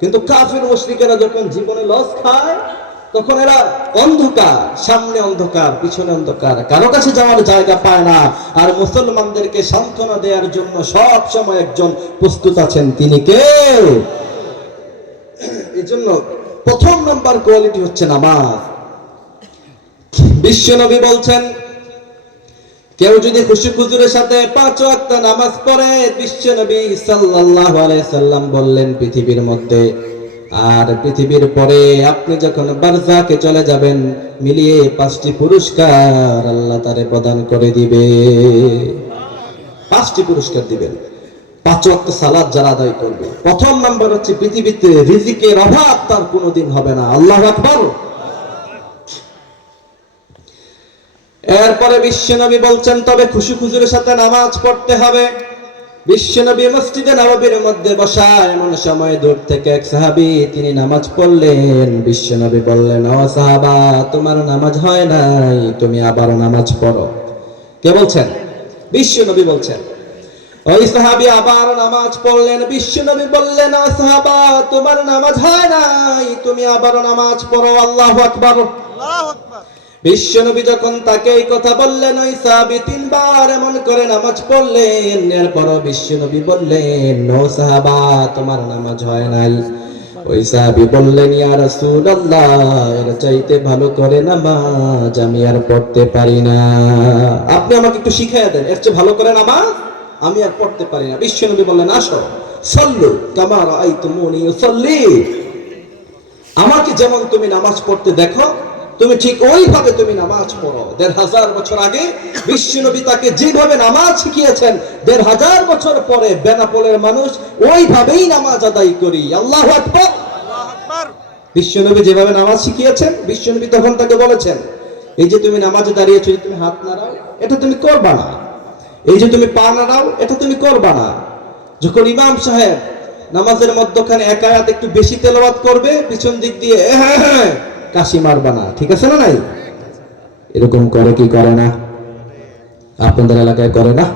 কিন্তু কাফির মুশরিকেরা যখন জীবনে লস খায় তখন এরা অন্ধকার, সামনে অন্ধকার, পিছনে অন্ধকার, কারো কাছে যাওয়ার জায়গা পায় না। আর মুসলমানদেরকে সান্ত্বনা দেওয়ার জন্য সব সময় একজন প্রস্তুত আছেন, তিনি কে। এজন্য প্রথম নাম্বার কোয়ালিটি হচ্ছে নামাজ। বিশ্বনবী বলছেন কেউ যদি খুশি খুজুরের সাথে 5 ওয়াক্ত নামাজ পড়ে, বিশ্বনবী সাল্লাল্লাহু আলাইহি সাল্লাম বললেন পৃথিবীর মধ্যে আর পৃথিবীর পরে আপনি যখন বারজাকে চলে যাবেন, মিলিয়ে 5টি পুরস্কার আল্লাহ তারে প্রদান করে দিবে। 5টি পুরস্কার দিবেন 5 ওয়াক্ত সালাত যারা আদায় করবে। প্রথম নাম্বার হচ্ছে পৃথিবীতে রিজিকের অভাব তার কোনোদিন হবে না। আল্লাহু আকবার। এরপরে বিশ্বনবী বলছেন তবে খুশি খুজুরের সাথে নামাজ পড়তে হবে। বিশ্বনবী মসজিদে নববীর মধ্যে বসা এমন সময় দূর থেকে এক সাহাবী তিনি নামাজ পড়লেন। বিশ্বনবী বললেন, ও সাহাবা, তোমার নামাজ হয় নাই, তুমি আবার নামাজ পড়ো। কে বলছেন? বিশ্বনবী বলছেন। ওই সাহাবী আবার নামাজ পড়লেন। বিশ্বনবী বললেন, ও সাহাবা, তোমার নামাজ হয় নাই, তুমি আবার নামাজ পড়ো। আল্লাহু আকবার। আল্লাহু আকবার। বিশ্বনবী যখন তাকে এই কথা বললেন, ওই সাহাবী 3 বার এমন করে নামাজ পড়লেন। এরপরও বিশ্বনবী বললেন, ও সাহাবা, তোমার নামাজ হয় নাই। ওই সাহাবী বললেন, ইয়া রাসূলুল্লাহ, এর চাইতে ভালো করে নামাজ আমি আর পড়তে পারি না, আপনি আমাকে একটু শিখিয়ে দেন, এর চেয়ে ভালো করে নামাজ আমি আর পড়তে পারি না। বিশ্বনবী বললেন, আসো, সাল্লু কামা রাআইতুমুনি উসাল্লি, আমাকে যেমন তুমি নামাজ পড়তে দেখো তুমি ঠিক ওইভাবে তুমি নামাজ পড়ো। 1500 বছর আগে বিশ্বনবী তাকে যেভাবে নামাজ শিখিয়েছেন, 1500 বছর পরে বেনাপোলের মানুষ ওইভাবেই নামাজ আদায় করি। আল্লাহু আকবার। আল্লাহু আকবার। বিশ্বনবী যেভাবে নামাজ শিখিয়েছেন, বিশ্বনবী তখন তাকে বলেছেন, এই যে তুমি নামাজে দাঁড়িয়েছো, তুমি হাত নাড়াও, এটা তুমি করবা না। এই যে তুমি পা নাড়াও, এটা তুমি করবা না। যখন ইমাম সাহেব নামাজের মধ্যখানে এক আয়াত একটু বেশি তেলাওয়াত করবে, পিছন দিক দিয়ে কাশি মারবা না, ঠিক আছে না? নাই এরকম করে কি করে না? আপনাদের এলাকায় করে না?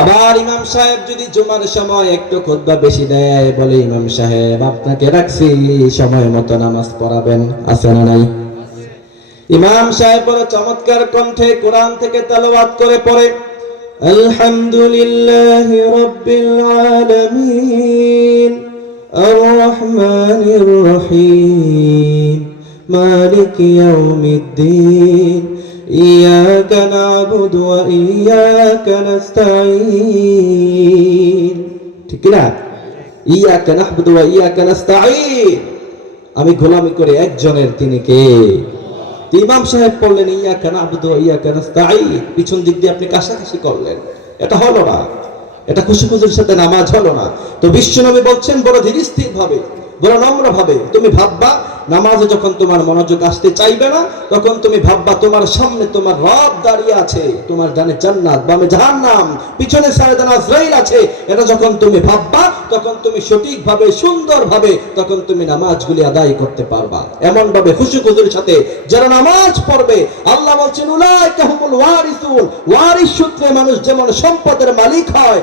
আবার ইমাম সাহেব যদি জুমার সময় একটু খুতবা বেশি দেয়, বলে, ইমাম সাহেব আপনাকে রাখছি সময় মতো নামাজ পড়াবেন, আছে না নাই? ইমাম সাহেব বড় চমৎকার কণ্ঠে কোরআন থেকে তেলাওয়াত করে পড়ে, আলহামদুলিল্লাহি রাব্বিল আলামিন আর রহমানির রহিম مالك يوم الدين إياك نعبد وإياك نستعين ঠিক না ইয়াকা নাহবুদু ওয়া ইয়াকা নাস্তাঈন আমি গোলামি করে একজনের তিনি কে ইমাম সাহেব বললেন ইয়াকা নাহবুদু ওয়া ইয়াকা নাস্তাঈন পিছন দিক দিয়ে আপনি কাশাকাশি করলেন এটা হলো না এটা খুশি-খুশির সাথে নামাজ হলো না তো বিশ্বনবী বলছেন বড় ধীরস্থির ভাবে বড় নম্র ভাবে তুমি ভাববা নামাজে যখন তোমার মনোযোগ আসতে চাইবে না তখন তুমি ভাববা তোমার সামনে তোমার রব দাঁড়িয়ে আছে তোমার ডানে জান্নাত বামে জাহান্নাম পিছনে সায়দান আজরাইল আছে এটা যখন তুমি ভাববা তখন তুমি সঠিকভাবে সুন্দরভাবে তখন তুমি নামাজগুলি আদায় করতে পারবা এমন ভাবে খুশি-খুশির সাথে যারা নামাজ পড়বে আল্লাহ বলছেন উলাইকা হুমুল ওয়ারিসুন ওয়ারিস সূত্রে মানুষ যেমন সম্পদের মালিক হয়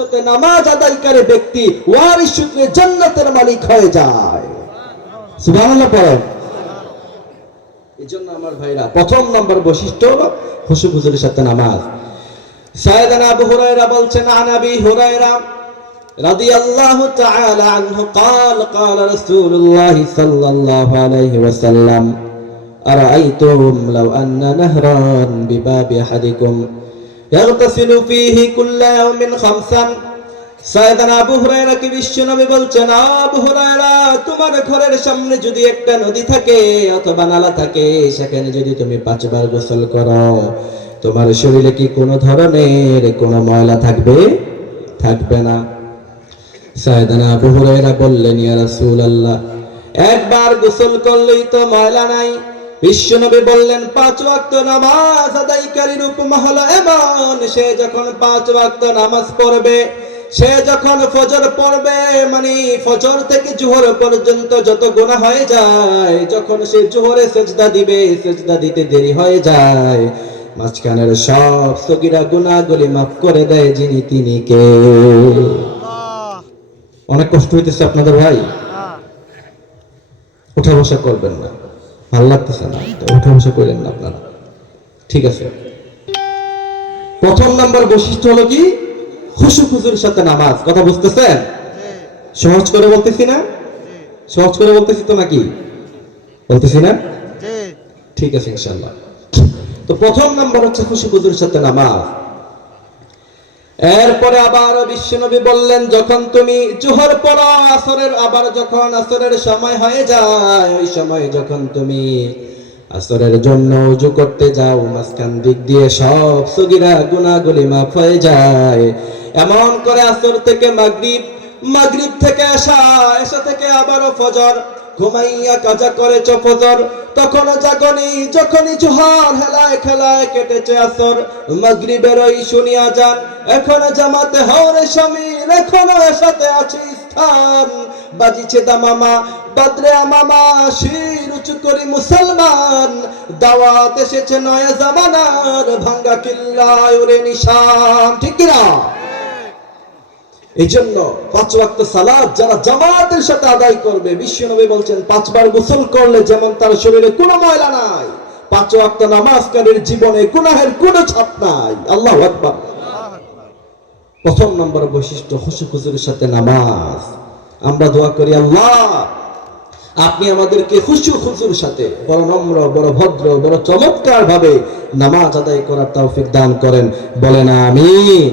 সাথে নামাজ আদায়কারী ব্যক্তি ওয়ারিস সূত্রে জান্নাতের মালিক হয়ে যায় সুবহানাল্লাহ পড়েন এজন্য আমার ভাইরা প্রথম নম্বর বৈশিষ্ট্য হলো খুশি-খুশির সাথে নামাজ সাইয়েদনা আবু হুরায়রা বলছেন আন আবি হুরায়রা রাদিয়াল্লাহু তাআলা আনহু قال قال رسول الله صلى الله عليه وسلم أرأيتم لو أن نهرا بباب أحدكم يغتسل فيه كل يوم خمسا সাইয়েদনা আবু হুরায়রা কি বিশ্বনবী বলছেন আবু হুরায়রা তোমার ঘরের সামনে যদি একটা নদী থাকে অথবা নালা থাকে সেখানে যদি তুমি 5 বার গোসল করো তোমার শরীরে কি কোনো ধরনের কোনো ময়লা থাকবে থাকবে না সাইয়েদনা আবু হুরায়রা বললেন ইয়া রাসূলুল্লাহ একবার গোসল করলেই তো ময়লা নাই বিশ্বনবী বললেন 5 ওয়াক্ত নামাজ আদায়কারীর উপমা হলো এমন সে যখন 5 ওয়াক্ত নামাজ পড়বে সে যখন ফজর পড়বে মানে ফজর থেকে জোহর পর্যন্ত যত গুনাহ হয়ে যায় যখন সে জোহরে সিজদা দিবে সিজদা দিতে দেরি হয়ে যায় মাঝখানের সব সগীরা গুনাহগুলি maaf করে দেয় যিনি তিনি কে অনেক কষ্ট হইতেছে আপনাদের ভাই উঠা বসা করবেন না ভালো লাগতেছে না উঠা বসা করেন না আপনারা ঠিক আছে প্রথম নাম্বার বৈশিষ্ট্য হলো কি খুশু-খুশুর সাথে নামাজ কথা বুঝতেছেন সহজ করে বলতেছি না সহজ করে বলতেছি তো নাকি বলতেছি না ঠিক আছে ইনশাআল্লাহ তো প্রথম নাম্বার হচ্ছে খুশু-খুশুর সাথে নামাজ এরপরে আবার বিশ্বনবী বললেন যখন তুমি জোহর পড়ো আসরের আবার যখন আসরের সময় হয়ে যায় ওই সময় যখন তুমি আসরের জন্য ওযু করতে যাও মাঝখান দিক দিয়ে সব সগীরা গুনাহগুলি maaf হয়ে যায় এমন করে আসর থেকে মাগরিব মাগরিব থেকে এশা এশা থেকে আবারো ফজর ঘুমাইয়া কাজা করেছো ফজর তখন জাগনি যখনই জোহর হেলায় খেলায় কেটেছে আসর মাগরিবের ওই শুনিয়া যান এখন জামাতে হওয়ার শামিল এখনো এশাতে আছে স্থান বাজিছে দামামা বদরে আমামা শির উঁচু করি মুসলমান দাওয়াত এসেছে নয়া জামানার ভাঙ্গা কিল্লায় ওরে নিশান ঠিক না এইজন্য 5 ওয়াক্ত সালাত যারা জামাতের সাথে আদায় করবে বিশ্বনবী বলছেন 5 বার গোসল করলে যেমন তার শরীরে কোনো ময়লা নাই 5 ওয়াক্ত নামাজকারীর জীবনে গুনাহের কোনো ছাপ নাই আল্লাহু আকবার প্রথম নম্বর বৈশিষ্ট্য খুশু-খুশুর সাথে নামাজ আমরা দোয়া করি আল্লাহ আপনি আমাদেরকে খুশু-খুশুর সাথে বড় নম্র বড় ভদ্র বড় চমৎকার ভাবে নামাজ আদায় করার তৌফিক দান করেন বলেন আমিন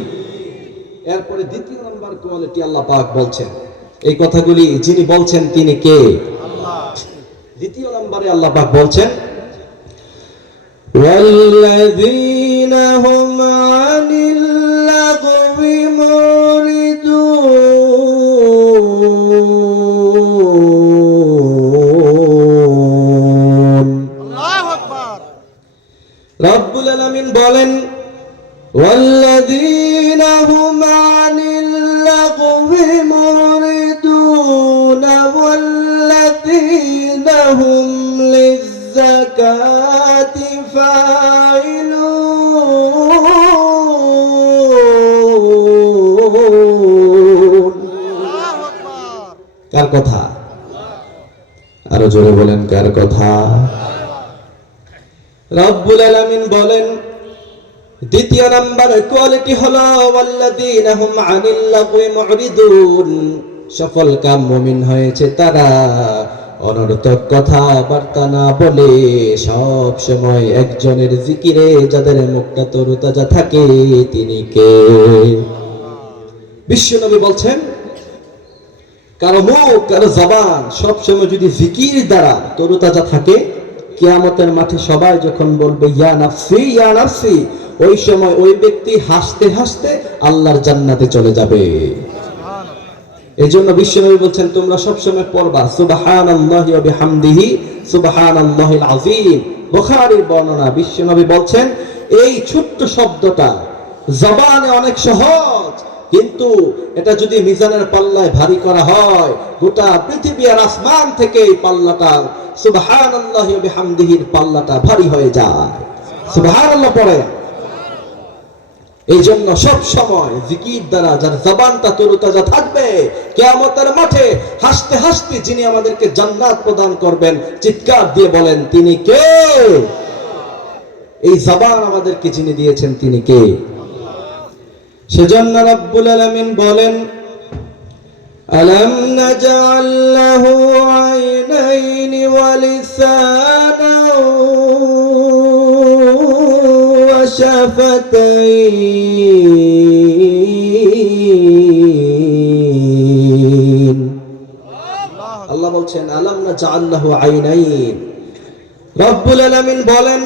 এরপরে দ্বিতীয় নাম্বার কোয়ালিটি আল্লাহ পাক বলছেন এই কথাগুলি যিনি বলছেন তিনি কে আল্লাহ দ্বিতীয় নম্বরে আল্লাহ পাক বলছেন ওয়াল্লাযীনা হুম আনিল লাগবি মুরিদুন আল্লাহু আকবার রব্বুল আলামিন বলেন والذين هم عن اللغو معرضون والذين هم للزكاة فاعلون কার কথা আরো জোরে বলেন কার কথা রব্বুল আলামিন বলেন দ্বিতীয় নাম্বার কোয়ালিটি হলো ওয়াল্লাযীনা হুম আনিল লাগwi মুরিদুন সফল কাম মুমিন হয়েছে তারা অনর্থক কথা বার্তা না বলে সব সময় একজনের জিকিরে যাদের মুখটা তরুতাজা থাকে তিনি কে? বিশ্বনবী বলছেন, কারো মুখ কারো জবান সব সময় যদি জিকির দ্বারা তরুতাজা থাকে, কিয়ামতের মাঠে সবাই যখন বলবে ইয়া নাফসি ইয়া নাফসি, ওই সময় ওই ব্যক্তি হাসতে হাসতে আল্লাহর জান্নাতে চলে যাবে। এই জন্য বিশ্বনবী বলছেন, তোমরা সবসময় পড়বা সুবহানাল্লাহি ওয়া বিহামদিহি সুবহানাল্লাহিল আযীম। বুখারীর বর্ণনা, বিশ্বনবী বলছেন এই ছোট্ট শব্দটা জবানে অনেক সহজ, কিন্তু এটা যদি মিজানের পাল্লায় ভারী করা হয়, গোটা পৃথিবী আর আসমান থেকে এই পাল্লাটা সুবহানাল্লাহি ওয়া বিহামদিহির পাল্লাটা ভারী হয়ে যায়। সুবহানাল্লাহ পড়ে। এই জন্য সব সময় জিকির দ্বারা যার জবানটা তরুতাজা থাকবে, কিয়ামতের মাঠে হাসতে হাসতে যিনি আমাদেরকে জান্নাত প্রদান করবেন, চিৎকার দিয়ে বলেন তিনি কে? এই জবান আমাদেরকে যিনি দিয়েছেন তিনি কে? সেজন্য রব্বুল আলামিন বলেন, আলাম নাজআল লাহু আইনাইনি ওয়া লিসানাও ওয়া শাফাতাইন। আল্লাহ বলছেন আলাম নাজআল লাহু আইনাইন। রব্বুল আলামিন বলেন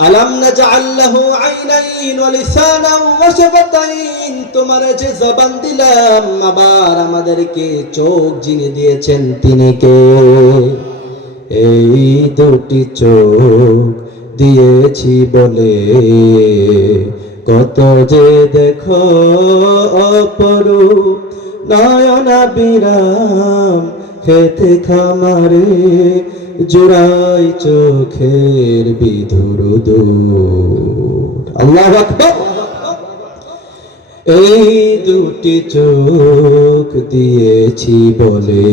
আলাম নাজআল লাহু আইনাইন ওয়া লিসানাও ওয়া শাফাতাইন, তোমার যে জবান দিলাম আবার আমাদেরকে চোখ যিনি দিয়েছেন তিনি কে? এই দুটি চোখ দিয়েছি বলে কত যে দেখো অপরূপ নয়নাবিরাম খেতে খামারে জোড়াই চোখের বিধুর দূর। আল্লাহু আকবার। এই দুটি চোখ দিয়েছি বলে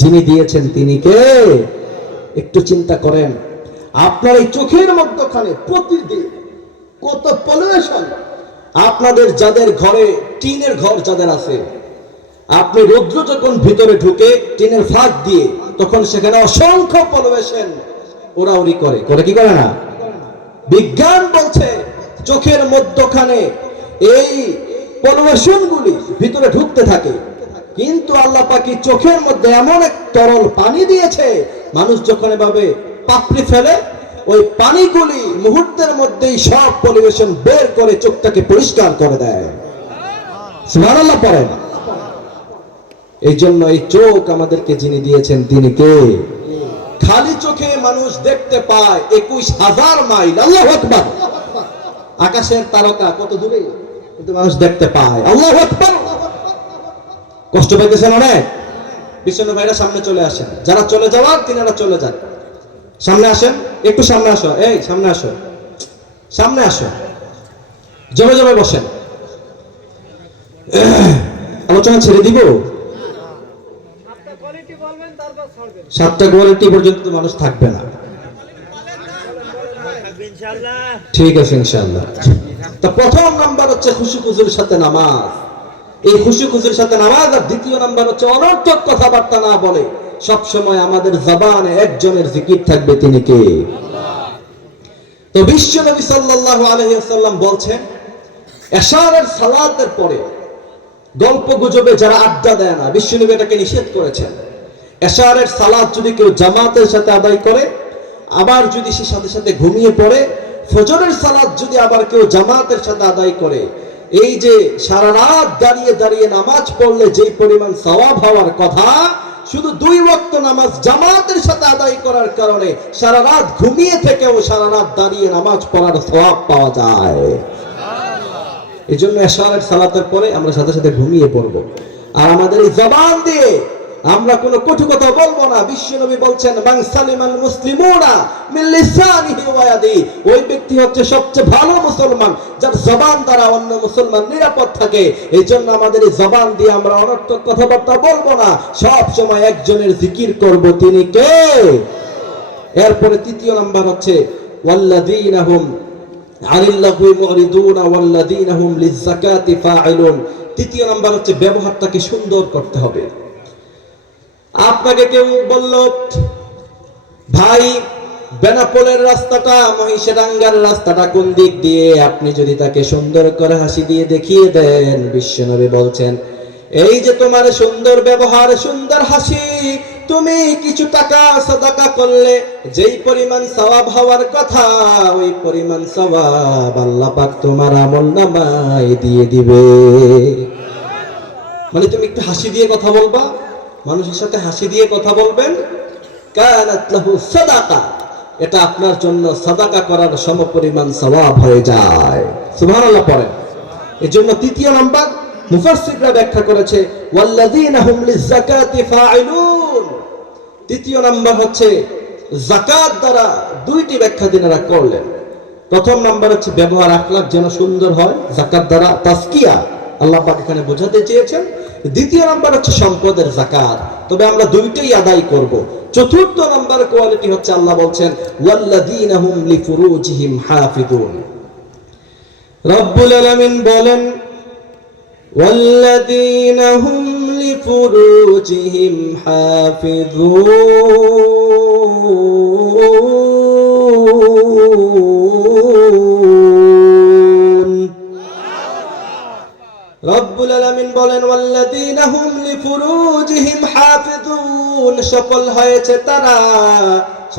যিনি দিয়েছেন তিনি কে? একটু চিন্তা করেন, আপনার এই চোখের মধ্যখানে প্রতিদিন কত পলিউশন। আপনাদের যাদের ঘরে টিনের ঘর যাদের আছে, আপনি রৌদ্র যখন ভিতরে ঢুকে টিনের ফাঁক দিয়ে, তখন সেখানে অসংখ্য পলিউশন ওড়াউড়ি করে কি করে না? বিজ্ঞান বলছে চোখের মধ্যখানে এই পলিউশন গুলি ভিতরে ঢুকতে থাকে, কিন্তু আল্লাহ পাক চোখের মধ্যে এমন এক তরল পানি দিয়েছে, মানুষ যখন এভাবে পাপড়ি ফেলে ওই পানিগুলি মুহূর্তের মধ্যেই সব পলিউশন বের করে চোখটাকে পরিষ্কার করে দেয়। সুবহানাল্লাহ পড়েন। এই জন্য এই চোখ আমাদেরকে যিনি দিয়েছেন তিনি কে? খালি চোখে মানুষ দেখতে পায় 21,000 মাইল। আল্লাহু আকবার। আকাশের তারকা কত দূরে, কিন্তু মানুষ দেখতে পায়। আল্লাহু আকবার। কষ্ট পাইতেছেন অনেক? বিশ্বনবী ভাইরা সামনে চলে আসেন, যারা চলে যাওয়ার তিনারা চলে যান। সামনে আসেন, একটু সামনে আসো, এই সামনে আসো, সামনে আসো, জমে জমে বসেন। আলোচনা ছেড়ে দিব, 7টা কোয়ালিটি পর্যন্ত মানুষ থাকবে না। ঠিক আছে ইনশাআল্লাহ। তো প্রথম নাম্বার হচ্ছে খুশি খুজুর সাথে নামাজ। এই খুশি খুজুর সাথে নামাজ। আর দ্বিতীয় নাম্বার হচ্ছে অনর্থক কথাবার্তা না বলে সব সময় আমাদের জবানে একজনের জিকির থাকবে, তিনি কে? তো বিশ্বনবী সাল্লাল্লাহু আলাইহি ওয়াসাল্লাম বলছেন, এশারের সালাতের পরে গল্প গুজবে যারা আড্ডা দেয় না, বিশ্বনবী এটাকে নিষেধ করেছেন। এশারের সালাত যদি কেউ জামাতের সাথে আদায় করে, আবার যদি সে সাথে সাথে ঘুমিয়ে পড়ে, ফজরের সালাত যদি আবার কেউ জামাতের সাথে আদায় করে, এই যে সারা রাত দাঁড়িয়ে দাঁড়িয়ে নামাজ পড়লে যেই পরিমাণ সওয়াব হওয়ার কথা, শুধু 2 ওয়াক্ত নামাজ জামাতের সাথে আদায় করার কারণে সারা রাত ঘুমিয়ে থেকেও সারা রাত দাঁড়িয়ে নামাজ পড়ার সওয়াব পাওয়া যায়। এই জন্য এশারের সালাতের পরে আমরা সাথে সাথে ঘুমিয়ে পড়ব। আর আমাদের এই জবান দিয়ে আমরা কোনো কটু কথা বলবো না। বিশ্বনবী বলছেন, মান সালিমাল মুসলিমুনা মিন লিসানিহি ওয়া ইয়াদিহি, ওই ব্যক্তি হচ্ছে সবচেয়ে ভালো মুসলমান যার জবান দ্বারা অন্য মুসলমান নিরাপদ থাকে। এই জন্য আমাদের এই জবান দিয়ে আমরা অনর্থক কথাবার্তা বলবো না, সব সময় একজনের জিকির করব, তিনি কে? এরপরে তৃতীয় নাম্বার হচ্ছে ওয়াল্লাযীনা হুম আনিল লাগwi মুরিদুনা ওয়াল্লাযীনা হুম লিয-যাকাতি ফাইলুন। তৃতীয় নাম্বার হচ্ছে ব্যবহারটাকে সুন্দর করতে হবে। আপনাকে কেউ বলল, ভাই বেনাপোলের রাস্তাটা, মহিষাডাঙ্গার রাস্তাটা কোন দিক দিয়ে, আপনি যদি তাকে সুন্দর করে হাসি দিয়ে দেখিয়ে দেন, বিশ্বনবী বলছেন, এই যে তোমার সুন্দর ব্যবহার, সুন্দর হাসি, তুমি কিছু টাকা সাদাকা করলে যেই পরিমাণ সওয়াব হওয়ার কথা, ওই পরিমাণ সওয়াব আল্লাহ পাক তোমার আমলনামায় দিয়ে দিবে। মানে তুমি একটু হাসি দিয়ে কথা বলবা, মানুষের সাথে হাসি দিয়ে কথা বলবেন, কানাত লাহু সাদাকা, এটা আপনার জন্য সাদাকা করার সমপরিমাণ সওয়াব হয়ে যায়। সুবহানাল্লাহ পড়েন। এজন্য তৃতীয় নাম্বার মুফাসসিররা ব্যাখ্যা করেছে, ওয়াল্লাযীনা হুম লিযাকাতি ফাইলুন। তৃতীয় নাম্বার হচ্ছে যাকাত দ্বারা দুইটি ব্যাখ্যা তিনারা করলেন। প্রথম নাম্বার হচ্ছে ব্যবহার আখলাক যেন সুন্দর হয়, যাকাত দ্বারা তাজকিয়া আল্লাহ পাক এখানে বোঝাতে চেয়েছেন। দ্বিতীয় নাম্বার হচ্ছে সম্পদের যাকাত, তবে আমরা দুইটাই আদায় করব। চতুর্থ নাম্বার কোয়ালিটি হচ্ছে আল্লাহ বলছেন, ওয়াল্লাযীনা হুম লিফুরুজিহিম হাফিজুন। রব্বুল আলামিন বলেন, ওয়াল্লাযীনা হুম লিফুরুজিহিম হাফিজুন। রব্বুল আলামিন বলেন, ওয়াল্লাযীনা হুম লিফুরুজিহিম হাফিজুন, সফল হয়েছে তারা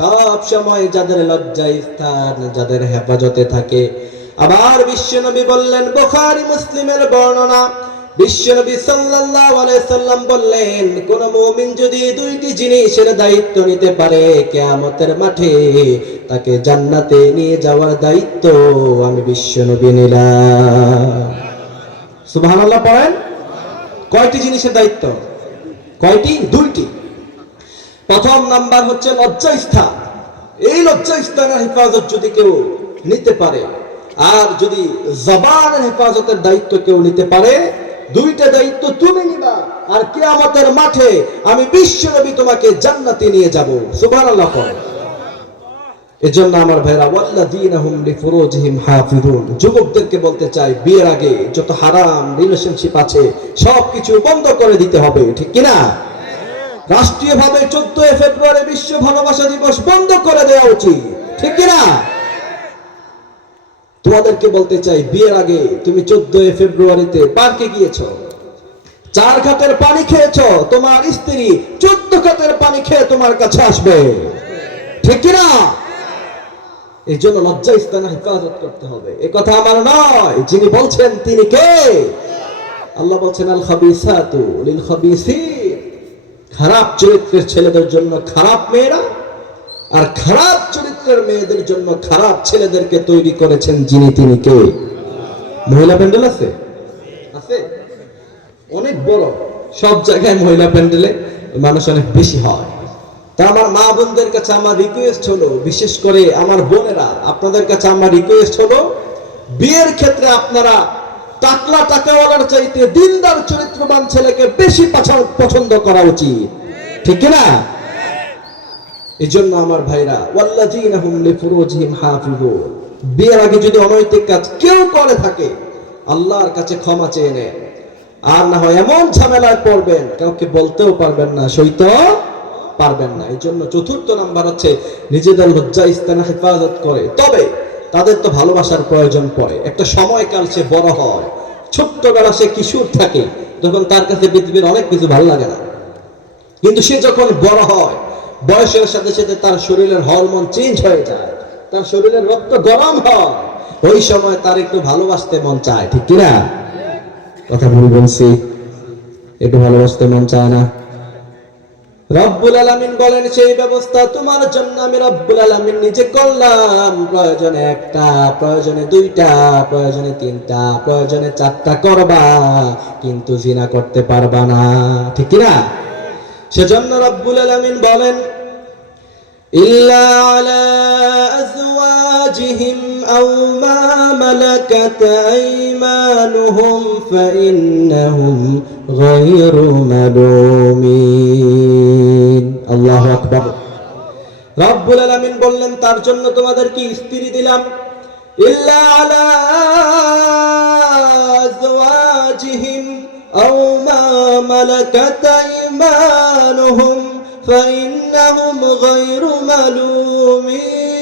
সব সময় যাদের লজ্জা স্থান, যাদের হেফাজতে থাকে। আবার বিশ্বনবী বললেন, বুখারী মুসলিমের বর্ণনা, বিশ্বনবী সাল্লাল্লাহু আলাইহি সাল্লাম বললেন, কোন মুমিন যদি দুইটি জিনিসের দায়িত্ব নিতে পারে, কিয়ামতের মাঠে তাকে জান্নাতে নিয়ে যাওয়ার দায়িত্ব আমি বিশ্বনবী নিলাম। সুবহানাল্লাহ পড়েন। কয়টি জিনিসের দায়িত্ব? কয়টি? দুইটি। প্রথম নাম্বার হচ্ছে লজ্জাস্থান। এই লজ্জাস্থানের হেফাজত যদি কেউ নিতে পারে, আর যদি জবানের হেফাজতের দায়িত্ব কেউ নিতে পারে, দুইটা দায়িত্ব তুমি নিবা, আর কিয়ামতের মাঠে আমি বিশ্বনবী তোমাকে জান্নাতে নিয়ে যাব। সুবহানাল্লাহ পড়েন। এজন্য আমার ভাইরা, ওয়াল্লাযীনা হুম লিফুরুজিহিম হাফিজুন, যুবকদেরকে বলতে চাই, বিয়ের আগে যত হারাম রিলেশনশিপ আছে সবকিছু বন্ধ করে দিতে হবে, ঠিক কিনা? রাষ্ট্রীয়ভাবে 14 ফেব্রুয়ারি বিশ্ব ভালোবাসা দিবস বন্ধ করে দেওয়া উচিত, ঠিক কিনা? তোমাদেরকে বলতে চাই, বিয়ের আগে তুমি 14 ফেব্রুয়ারিতে পার্কে গিয়েছো, 4 খাতের পানি খেয়েছো, তোমার স্ত্রী 14 খাতের পানি খেয়ে তোমার কাছে আসবে, ঠিক কিনা? এই জন্য লজ্জা স্থানে হেফাজত করতে হবে। এ কথা আমার নয়, যিনি বলছেন তিনি কে? আল্লাহ বলছেন, আল খাবিসাতু লিল খাবিসিন, খারাপ চরিত্রের ছেলেদের জন্য খারাপ মেয়েরা, আর খারাপ চরিত্রের মেয়েদের জন্য খারাপ ছেলেদেরকে তৈরি করেছেন যিনি, তিনি কে? মহিলা প্যান্ডেল আছে? আছে অনেক বড়, সব জায়গায় মহিলা প্যান্ডেলে মানুষ অনেক বেশি হয়। তা আমার মা বোনদের কাছে আমার রিকোয়েস্ট হলো, বিশেষ করে আমার বোনেরা, আপনাদের কাছে আমার রিকোয়েস্ট হলো, বিয়ের ক্ষেত্রে আপনারা টাকলা টাকাওয়ালার চাইতে দিনদার চরিত্রবান ছেলেকে বেশি পছন্দ করা উচিত, ঠিক কিনা? এই জন্য আমার ভাইরা, ওয়াল্লাযীনা হুম লিফুরুজিহিম হাফিজুন, বিয়ের আগে যদি অনৈতিক কাজ কেউ করে থাকে, আল্লাহর কাছে ক্ষমা চেয়ে নেন, আর না হয় এমন ঝামেলায় পড়বেন কাউকে বলতেও পারবেন না, সইতেও পারবেন না। এই জন্য চতুর্থ নাম্বার হচ্ছে নিজেদের লজ্জা স্থানে হেফাজত করে। তবে তাদের তো ভালোবাসার প্রয়োজন পড়ে, একটা সময়কাল সে বড় হয়, ছোট্টবেলা সে কিশোর থাকে, তখন তার কাছে পৃথিবীর অনেক কিছু ভালো লাগে না, কিন্তু সে যখন বড় হয়, বয়সের সাথে সাথে তার শরীরের হরমোন চেঞ্জ হয়ে যায়, তার শরীরের রক্ত গরম হয়, ওই সময় তার একটু ভালোবাসতে মন চায়, ঠিক কিনা? কথা ভুল বলছি? একটু ভালোবাসতে মন চায় না? রব্বুল আলামিন বলেন, সেই ব্যবস্থা তোমার জন্য আমি রব্বুল আলামিন নিজে করলাম। প্রয়োজনে একটা, প্রয়োজনে দুইটা, প্রয়োজনে তিনটা, প্রয়োজনে চারটা করবা, কিন্তু জিনা করতে পারবা না, ঠিক কিনা? সেজন্য রব্বুল আলামিন বলেন, ইল্লা আলা আজওয়াজিহিম আও মা মালাকাত আইমানুহুম ফাইন্নাহুম গায়রু মালুমিন। আল্লাহু আকবার। রব্বুল আলামিন বললেন, তার জন্য তোমাদেরকে স্ত্রী দিলাম, ইল্লা আলা আজওয়াজিহিম আও মা মালাকাত আইমানুহুম فإنهم غير ملومين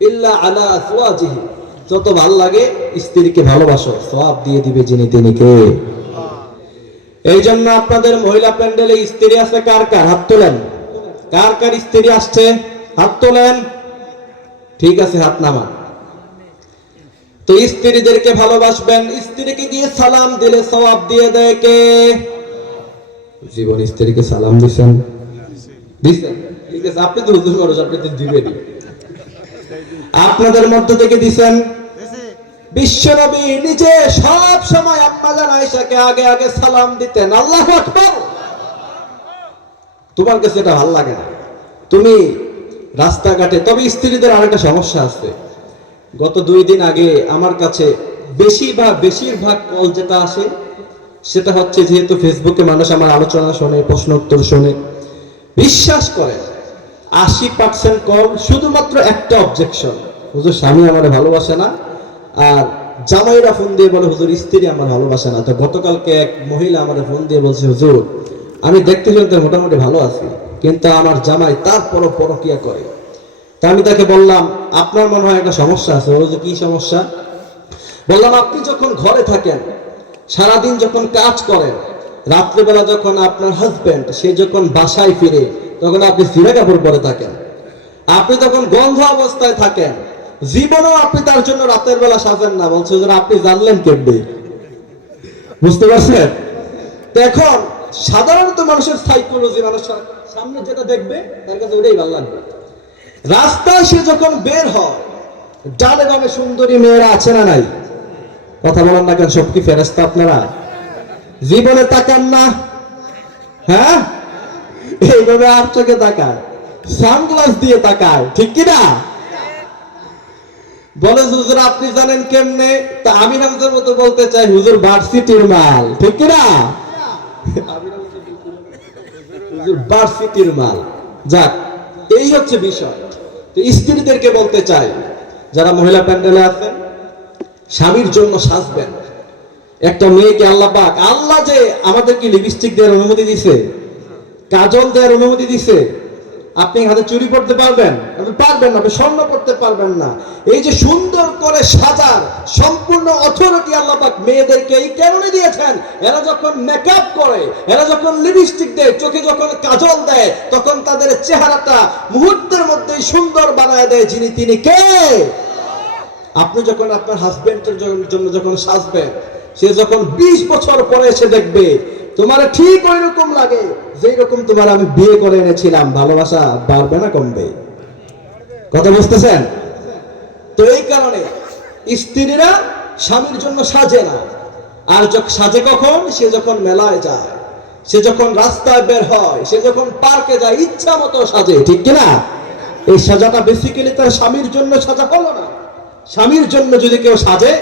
إلا على أزواجهم যত ভালো লাগে স্ত্রীকে ভালোবাসো, সওয়াব দিয়ে দিবে যিনি তিনি কে। এই জন্য আপনাদের মহিলা প্যান্ডেলে স্ত্রী আছে কার কার? হাত তোলেন। কার কার স্ত্রী আসছে? হাত তোলেন। ঠিক আছে, হাত নামান। তো স্ত্রীদেরকে ভালোবাসবেন, স্ত্রীকে গিয়ে সালাম দিলে সওয়াব দিয়ে দেয় কে? জীবন স্ত্রীকে সালাম দিছেন? দিছেন? ঠিক আছে, আপনি তো হুজুর মানুষ, আপনি তো দিবেনই। আপনাদের মধ্য থেকে দিছেন। বিশ্বনবী নিজে সব সময় আম্মা জান আয়েশাকে আগে আগে সালাম দিতেন। আল্লাহু আকবার। তোমার কাছে এটা ভালো লাগে না, তুমি রাস্তাঘাটে, তবে স্ত্রীদের আরেকটা সমস্যা আছে। গত 2 দিন আগে আমার কাছে বেশিরভাগ কল যেটা আসে সেটা হচ্ছে, যেহেতু ফেসবুকে মানুষ আমার আলোচনা শোনে, প্রশ্ন উত্তর শোনে, বিশ্বাস করে 80% কল শুধুমাত্র একটা অবজেকশন, হুজুর স্বামী আমার ভালোবাসে না, আর জামাইরা ফোন দিয়ে বলে হুজুর স্ত্রী আমার ভালোবাসে না। তো গতকালকে এক মহিলা আমার ফোন দিয়ে বলছে, হুজুর আমি দেখতে শুনতে মোটামুটি ভালো আছি, কিন্তু আমার জামাই তারপরও পরকিয়া করে। তা আমি তাকে বললাম, আপনার মনে হয় একটা সমস্যা আছে। বলছে কি সমস্যা? বললাম, আপনি যখন ঘরে থাকেন, সারাদিন যখন কাজ করেন, রাত্রিবেলা যখন আপনার হাজবেন্ড সে যখন বাসায় ফিরে, তখন আপনি সিরা কাপড় পরে থাকেন, আপনি তখন গন্ধ অবস্থায় থাকেন, জীবনেও আপনি তার জন্য রাতের বেলা সাজেন না। বলছে যে আপনি জানলেন কেমনে? বুঝতে পারছেন? এখন সাধারণত মানুষের সাইকোলজি, মানুষ সামনে যেটা দেখবে তার কাছে ওটাই ভালো লাগবে। রাস্তায় সে যখন বের হয়, ডানে বামে সুন্দরী মেয়েরা আছে না নাই? কথা বলেন না কেন? সব কি ফেরেশতা আপনারা? জীবনে তাকান না? হ্যাঁ, এইভাবে আর চোখে তাকায়, সানগ্লাস দিয়ে তাকায়, ঠিক কিনা? বলে হুজুর আপনি জানেন কেমনে? তা আমি নামজের মতো বলতে চাই, হুজুর ভার্সিটির মাল, ঠিক কিনা? হুজুর ভার্সিটির মাল। যাক, এই হচ্ছে বিষয়। তো স্ত্রীদেরকে বলতে চাই, যারা মহিলা প্যান্ডেলে আছেন, স্বামীর জন্য সাজবেন। একটা মেয়েকে আল্লাহ যে আমাদেরকে লিপস্টিক দেওয়ার অনুমতি দিছে, কাজল দেওয়ার অনুমতি দিছে। আপনি হাতে চুরি করতে পারবেন? আপনি পারবেন না। আপনি স্বর্ণ করতে পারবেন না। এই যে সুন্দর করে সাজার সম্পূর্ণ অথরিটি আল্লাহ পাক মেয়েদেরকে এই কারণে দিয়েছেন, এরা যখন মেকআপ করে, এরা যখন লিপস্টিক দেয়, চোখে যখন কাজল দেয়, তখন তাদের চেহারাটা মুহূর্তের মধ্যেই সুন্দর বানায় দেয় যিনি তিনি কে। আপনি যখন আপনার হাজবেন্ডের জন্য যখন সাজবেন, সে যখন 20 বছর পরে এসে দেখবে তোমার ঠিক ওই রকম লাগে যেই রকম তোমার আমি বিয়ে করে এনেছিলাম, ভালোবাসা বাড়বে না কমবে? কথা বুঝতেছেন? তো এই কারণে স্ত্রীরা স্বামীর জন্য সাজে না। আর সাজে কখন? সে যখন মেলায় যায়, সে যখন রাস্তায় বের হয়, সে যখন পার্কে যায়, ইচ্ছা মতো সাজে, ঠিক কিনা? এই সাজাটা বেসিক্যালি তার স্বামীর জন্য সাজা হলো না। স্বামীর জন্য যদি কেউ সাজে,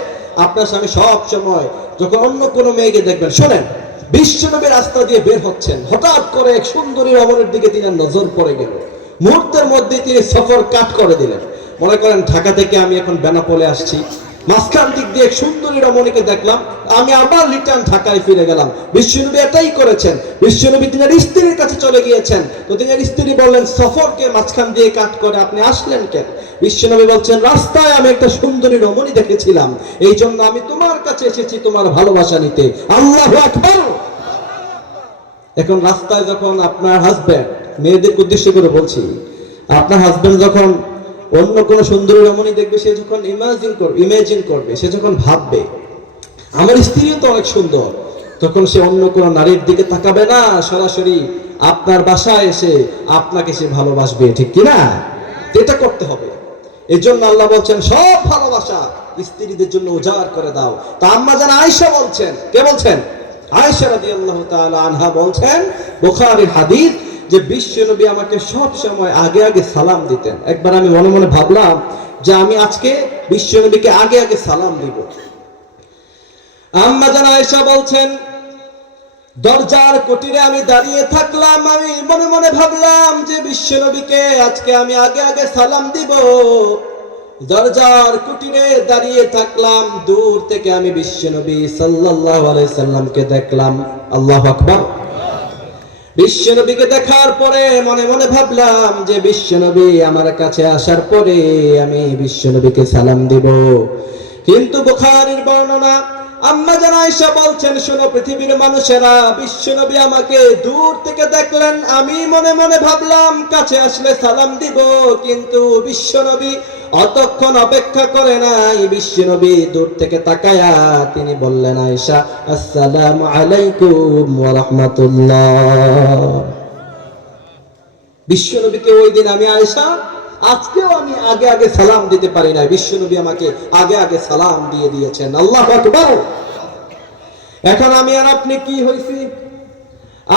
আপনার স্বামী সব সময় যখন অন্য কোনো মেয়েকে দেখবেন, শোনেন, বিশ্বনবী রাস্তা দিয়ে বের হচ্ছেন, হঠাৎ করে এক সুন্দরী রমণীর দিকে তিনি নজর পড়ে গেল। মুহূর্তের মধ্যে তিনি সফর কাট করে দিলেন। মনে করেন ঢাকা থেকে আমি এখন বেনাপোলে আসছি, মাঝখান দিক দিয়ে এক সুন্দরী রমণীকে দেখলাম, আমি আবার রিটার্ন ঢাকায় ফিরে গেলাম। বিশ্বনবী এটাই করেছেন। বিশ্বনবী তিনার স্ত্রীর কাছে চলে গিয়েছেন। তো তিনার স্ত্রী বললেন, সফরকে মাঝখান দিয়ে কাট করে আপনি আসলেন কেন? বিশ্বনবী বলছেন, রাস্তায় আমি একটা সুন্দরী রমণী দেখেছিলাম, এই জন্য আমি তোমার কাছে এসেছি তোমার ভালোবাসা নিতে। আল্লাহু আকবার। এখন রাস্তায় যখন আপনার হাজবেন্ড, মেয়েদের উদ্দেশ্য করে বলছি, আপনার হাজবেন্ড যখন অন্য কোনো সুন্দরী রমণী দেখবে, সে যখন ইমাজিন করবে, সে যখন ভাববে আমার স্ত্রীও তো অনেক সুন্দর, তখন সে অন্য কোনো নারীর দিকে তাকাবে না, সরাসরি আপনার বাসায় এসে আপনাকে সে ভালোবাসবে, ঠিক কিনা? এটা করতে হবে। এই জন্য আল্লাহ বলছেন, সব ভালোবাসা স্ত্রীদের জন্য উজাড় করে দাও। তা আম্মা জান আয়েশা বলছেন, কে বলছেন? আয়েশা রাদিয়াল্লাহু তাআলা আনহা বলছেন, বুখারীর হাদিস, যে বিশ্বনবী আমাকে সব সময় আগে আগে সালাম দিতেন। একবার আমি মনে মনে ভাবলাম যে আমি আজকে বিশ্বনবীকে আগে আগে সালাম দিব। আম্মা জান আয়েশা বলছেন, দরজার কুটিরে আমি দাঁড়িয়ে থাকলাম, আমি মনে মনে ভাবলাম যে বিশ্বনবীকে আজকে আমি আগে আগে সালাম দিব। দরজার কুটিরে দাঁড়িয়ে থাকলাম, দূর থেকে আমি বিশ্বনবী সাল্লাল্লাহু আলাইহি সাল্লামকে দেখলাম। আল্লাহু আকবার। বিশ্বনবীকে দেখার পরে মনে মনে ভাবলাম যে বিশ্বনবী আমার কাছে আসার পরে আমি বিশ্বনবীকে সালাম দিব। কিন্তু বুখারীর বর্ণনা, আম্মা জান আয়েশা বলছেন, শোনো পৃথিবীর মানুষেরা, বিশ্বনবী আমাকে দূর থেকে দেখলেন, আমি মনে মনে ভাবলাম কাছে আসলে সালাম দিব, কিন্তু বিশ্বনবী অতক্ষণ অপেক্ষা করে নাই। বিশ্বনবী দূর থেকে তাকায়া তিনি বললেন, আয়েশা আসসালামু আলাইকুম ওয়া রাহমাতুল্লাহ। বিশ্বনবীকে ওই দিন আমি আয়েশা, আজকেও আমি আগে আগে সালাম দিতে পারি না, বিশ্বনবী আমাকে আগে আগে সালাম দিয়ে দিয়েছেন। আল্লাহু আকবার। এখন আমি আর আপনি কি হইছি?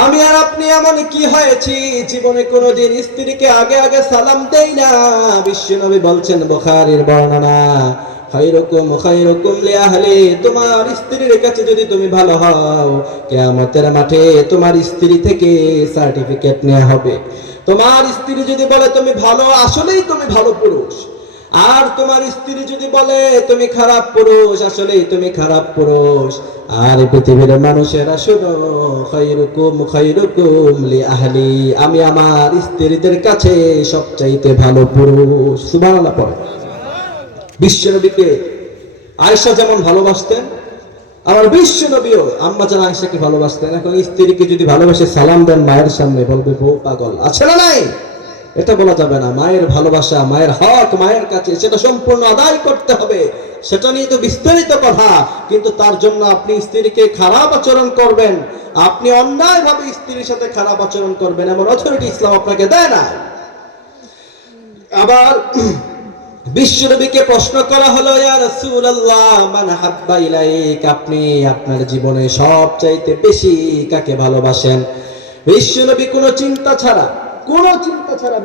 আমি আর আপনি এমন কি হয়েছি জীবনে কোনোদিন স্ত্রীকে আগে আগে সালাম দেই না? বিশ্বনবী বলছেন বুখারীর বর্ণনা, খায়রুকুম খায়রুকুম লিআহলি, তোমার স্ত্রীর কাছে যদি তুমি ভালো হও, কিয়ামতের মাঠে তোমার স্ত্রী থেকে সার্টিফিকেট নেওয়া হবে। তোমার স্ত্রী যদি বলে তুমি ভালো, আসলেই তুমি ভালো পুরুষ। আর তোমার স্ত্রী যদি বলে তুমি খারাপ পুরুষ, আসলেই তুমি খারাপ পুরুষ। আর পৃথিবীর মানুষেরা শোনো, খায়রুকুম খায়রুকুম লিআহলি, আমি আমার স্ত্রীদের কাছে সবচাইতে ভালো পুরুষ। সুবহানাল্লাহ পড়ে। বিশ্বনবীকে আয়েশা যেমন ভালোবাসতেন, আমার বিশ্বনবীও আম্মা জান আয়েশাকে ভালোবাসতেন। এখন স্ত্রীকে যদি ভালোবাসে সালাম দেন মায়ের সামনে, বলবে বউ পাগল। আছে না নাই? এটা বলা যাবে না। মায়ের ভালোবাসা, মায়ের হক মায়ের কাছে, সেটা সম্পূর্ণ আদায় করতে হবে। সেটা নিয়ে তো বিস্তারিত কথা, কিন্তু তার জন্য আপনি স্ত্রীকে খারাপ আচরণ করবেন, আপনি অন্যায়ভাবে স্ত্রীর সাথে খারাপ আচরণ করবেন, এমন অথরিটি ইসলাম আপনাকে দেয় না। আবার বিশ্বনবীকে প্রশ্ন করা হলো, ইয়া রাসূলুল্লাহ মান হাব্বা ইলাইক, আপনি আপনার জীবনে সবচাইতে বেশি কাকে ভালোবাসেন? বিশ্বনবী কোনো চিন্তা ছাড়া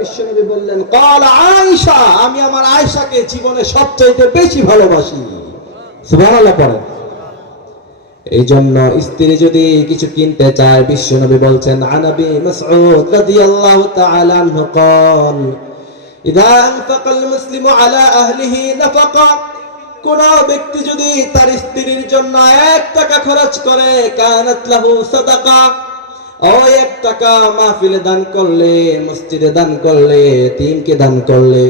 বিশ্বনবী বললেন, ক্বালা আয়েশা, আমি আমার আয়েশাকে জীবনে সবচাইতে বেশি ভালোবাসি। সুবহানাল্লাহ পড়েন। এই জন্য স্ত্রী যদি কিছু কিনতে চায়, বিশ্বনবী বলছেন, আনাবি মাসউদ রাদিয়াল্লাহু তাআলা আনহু قال ইদা আনফাকাল মুসলিমু আলা আহলিহি নাফাকা, কোন ব্যক্তি যদি তার স্ত্রীর জন্য 1 টাকা খরচ করে, কানাত লাহু সাদাকা, ওই 1 টাকা মাহফিলে দান করলে, মসজিদে দান করলে, এতিমকে দান করলে,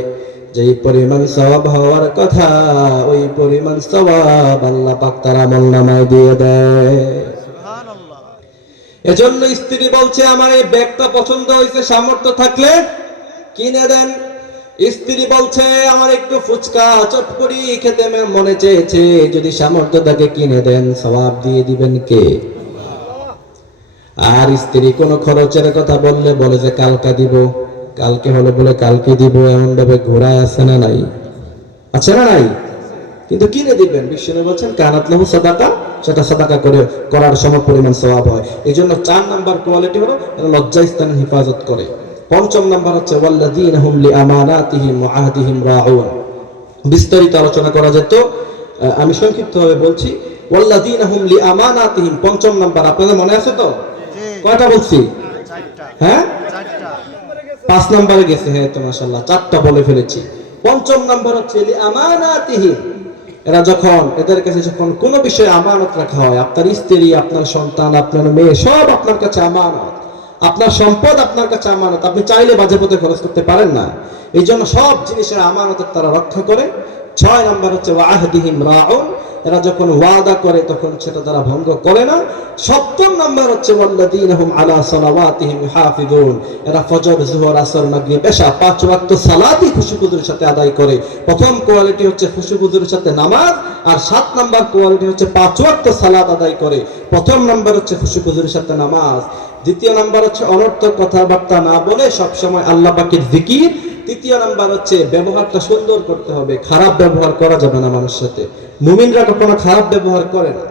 যেই পরিমাণ সওয়াব হওয়ার কথা, ওই পরিমাণ সওয়াব আল্লাহ পাক তার আমলনামায় দিয়ে দেয়। সুবহানাল্লাহ। এজন্য স্ত্রী বলছে, আমার এই ব্যাগটা পছন্দ হয়েছে, সামর্থ্য থাকলে কিনে দেন। স্ত্রী বলছে, আমার একটু ফুচকা চটপটি খেতে মনে চেয়েছে, যদি সামর্থ্য থাকে কিনে দেন, সওয়াব দিয়ে দিবেন কে? আর স্ত্রী কোনো খরচের কথা বললে বলে যে কালকে দিব, কালকে হলো বলে কালকে দিব, এমন ভাবে ঘোরায় আছে না নাই? আছে না নাই? কিন্তু কিনে দিবেন। বিষ্ণু বলছেন কানাত লাহু সাদাকা, সেটা সাদাকা করে করার সমপরিমাণ সওয়াব হয়। এই জন্য 4 নাম্বার কোয়ালিটি হলো লজ্জাস্থানের হেফাজত করে। 5ম নাম্বার হচ্ছে ওয়াল্লাযীনা হুম লিআমানাতিহিম ওয়া আহদিহিম রাউন। বিস্তারিত আলোচনা করা যেত, আমি সংক্ষিপ্তভাবে বলছি। ওয়াল্লাযীনা হুম লিআমানাতিহিম 5ম নাম্বার, আপনাদের মনে আছে তো? কয়টা বলছি? 4টা। হ্যাঁ, 4টা। 5 নম্বরে গেছে। হ্যাঁ তো মাশাআল্লাহ 4টা বলে ফেলেছি। 5ম নাম্বার হচ্ছে লিআমানাতিহিম, এরা যখন এদের কাছে যখন কোনো বিষয়ে আমানত রাখা হয়, আপনার স্ত্রী, আপনার সন্তান, আপনার মেয়ে, সব আপনার কাছে আমানত, আপনার সম্পদ আপনার কাছে আমানত, আপনি চাইলে বাজে পথে খরচ করতে পারেন না। এই জন্য সব জিনিসের আমানতের তারা রক্ষা করে। 6 নাম্বার হচ্ছে ওয়া আহদিহিম রাউন, এরা যখন ওয়াদা করে তখন সেটা তারা ভঙ্গ করে না। 7ম নাম্বার হচ্ছে ওয়াল্লাযীনা হুম আলা সালাওয়াতিহিম হাফিজুন, এরা ফজর, যোহর, আসর, মাগরিব, এশা 5 ওয়াক্ত সালাতই খুশুখুজুর সাথে আদায় করে। প্রথম কোয়ালিটি হচ্ছে খুশুখুজুর সাথে নামাজ, আর 7 নাম্বার কোয়ালিটি হচ্ছে 5 ওয়াক্ত সালাত আদায় করে। প্রথম নাম্বার হচ্ছে খুশুখুজুর সাথে নামাজ। দ্বিতীয় নাম্বার হচ্ছে অনর্থক কথাবার্তা না বলে সব সময় আল্লাহ পাকের জিকির। তৃতীয় নাম্বার হচ্ছে ব্যবহারটা সুন্দর করতে হবে, খারাপ ব্যবহার করা যাবে না মানুষের সাথে। মুমিনরা কখনো খারাপ ব্যবহার করে না।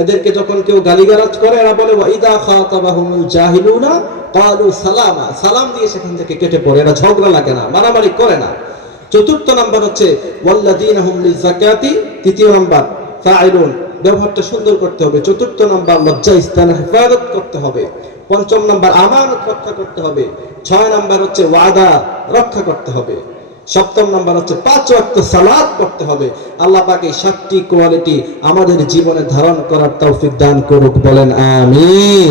এদেরকে যখন কেউ গালিগালাজ করে, এরা বলে ওয়াইদা খাতাবাহুমুল জাহিলুনা ক্বালু সালামা, সালাম দিয়ে সেখান থেকে কেটে পড়ে। এরা ঝগড়া লাগে না, মারামারি করে না। 4র্থ নাম্বার হচ্ছে ওয়াল্লাযীনা হুম লিযাকাতি, 3য় নাম্বার ফাইলুন, ব্যবহারটা সুন্দর করতে হবে। 4র্থ নাম্বার লজ্জাস্থানের হেফাজত করতে হবে। 5ম নাম্বার আমানত রক্ষা করতে হবে। 6 নাম্বার হচ্ছে ওয়াদা রক্ষা করতে হবে। সপ্তম নাম্বার হচ্ছে 5 ওয়াক্ত সালাত পড়তে হবে। আল্লাহ পাক এই 7টি কোয়ালিটি আমাদের জীবনে ধারণ করার তৌফিক দান করুক, বলেন আমিন।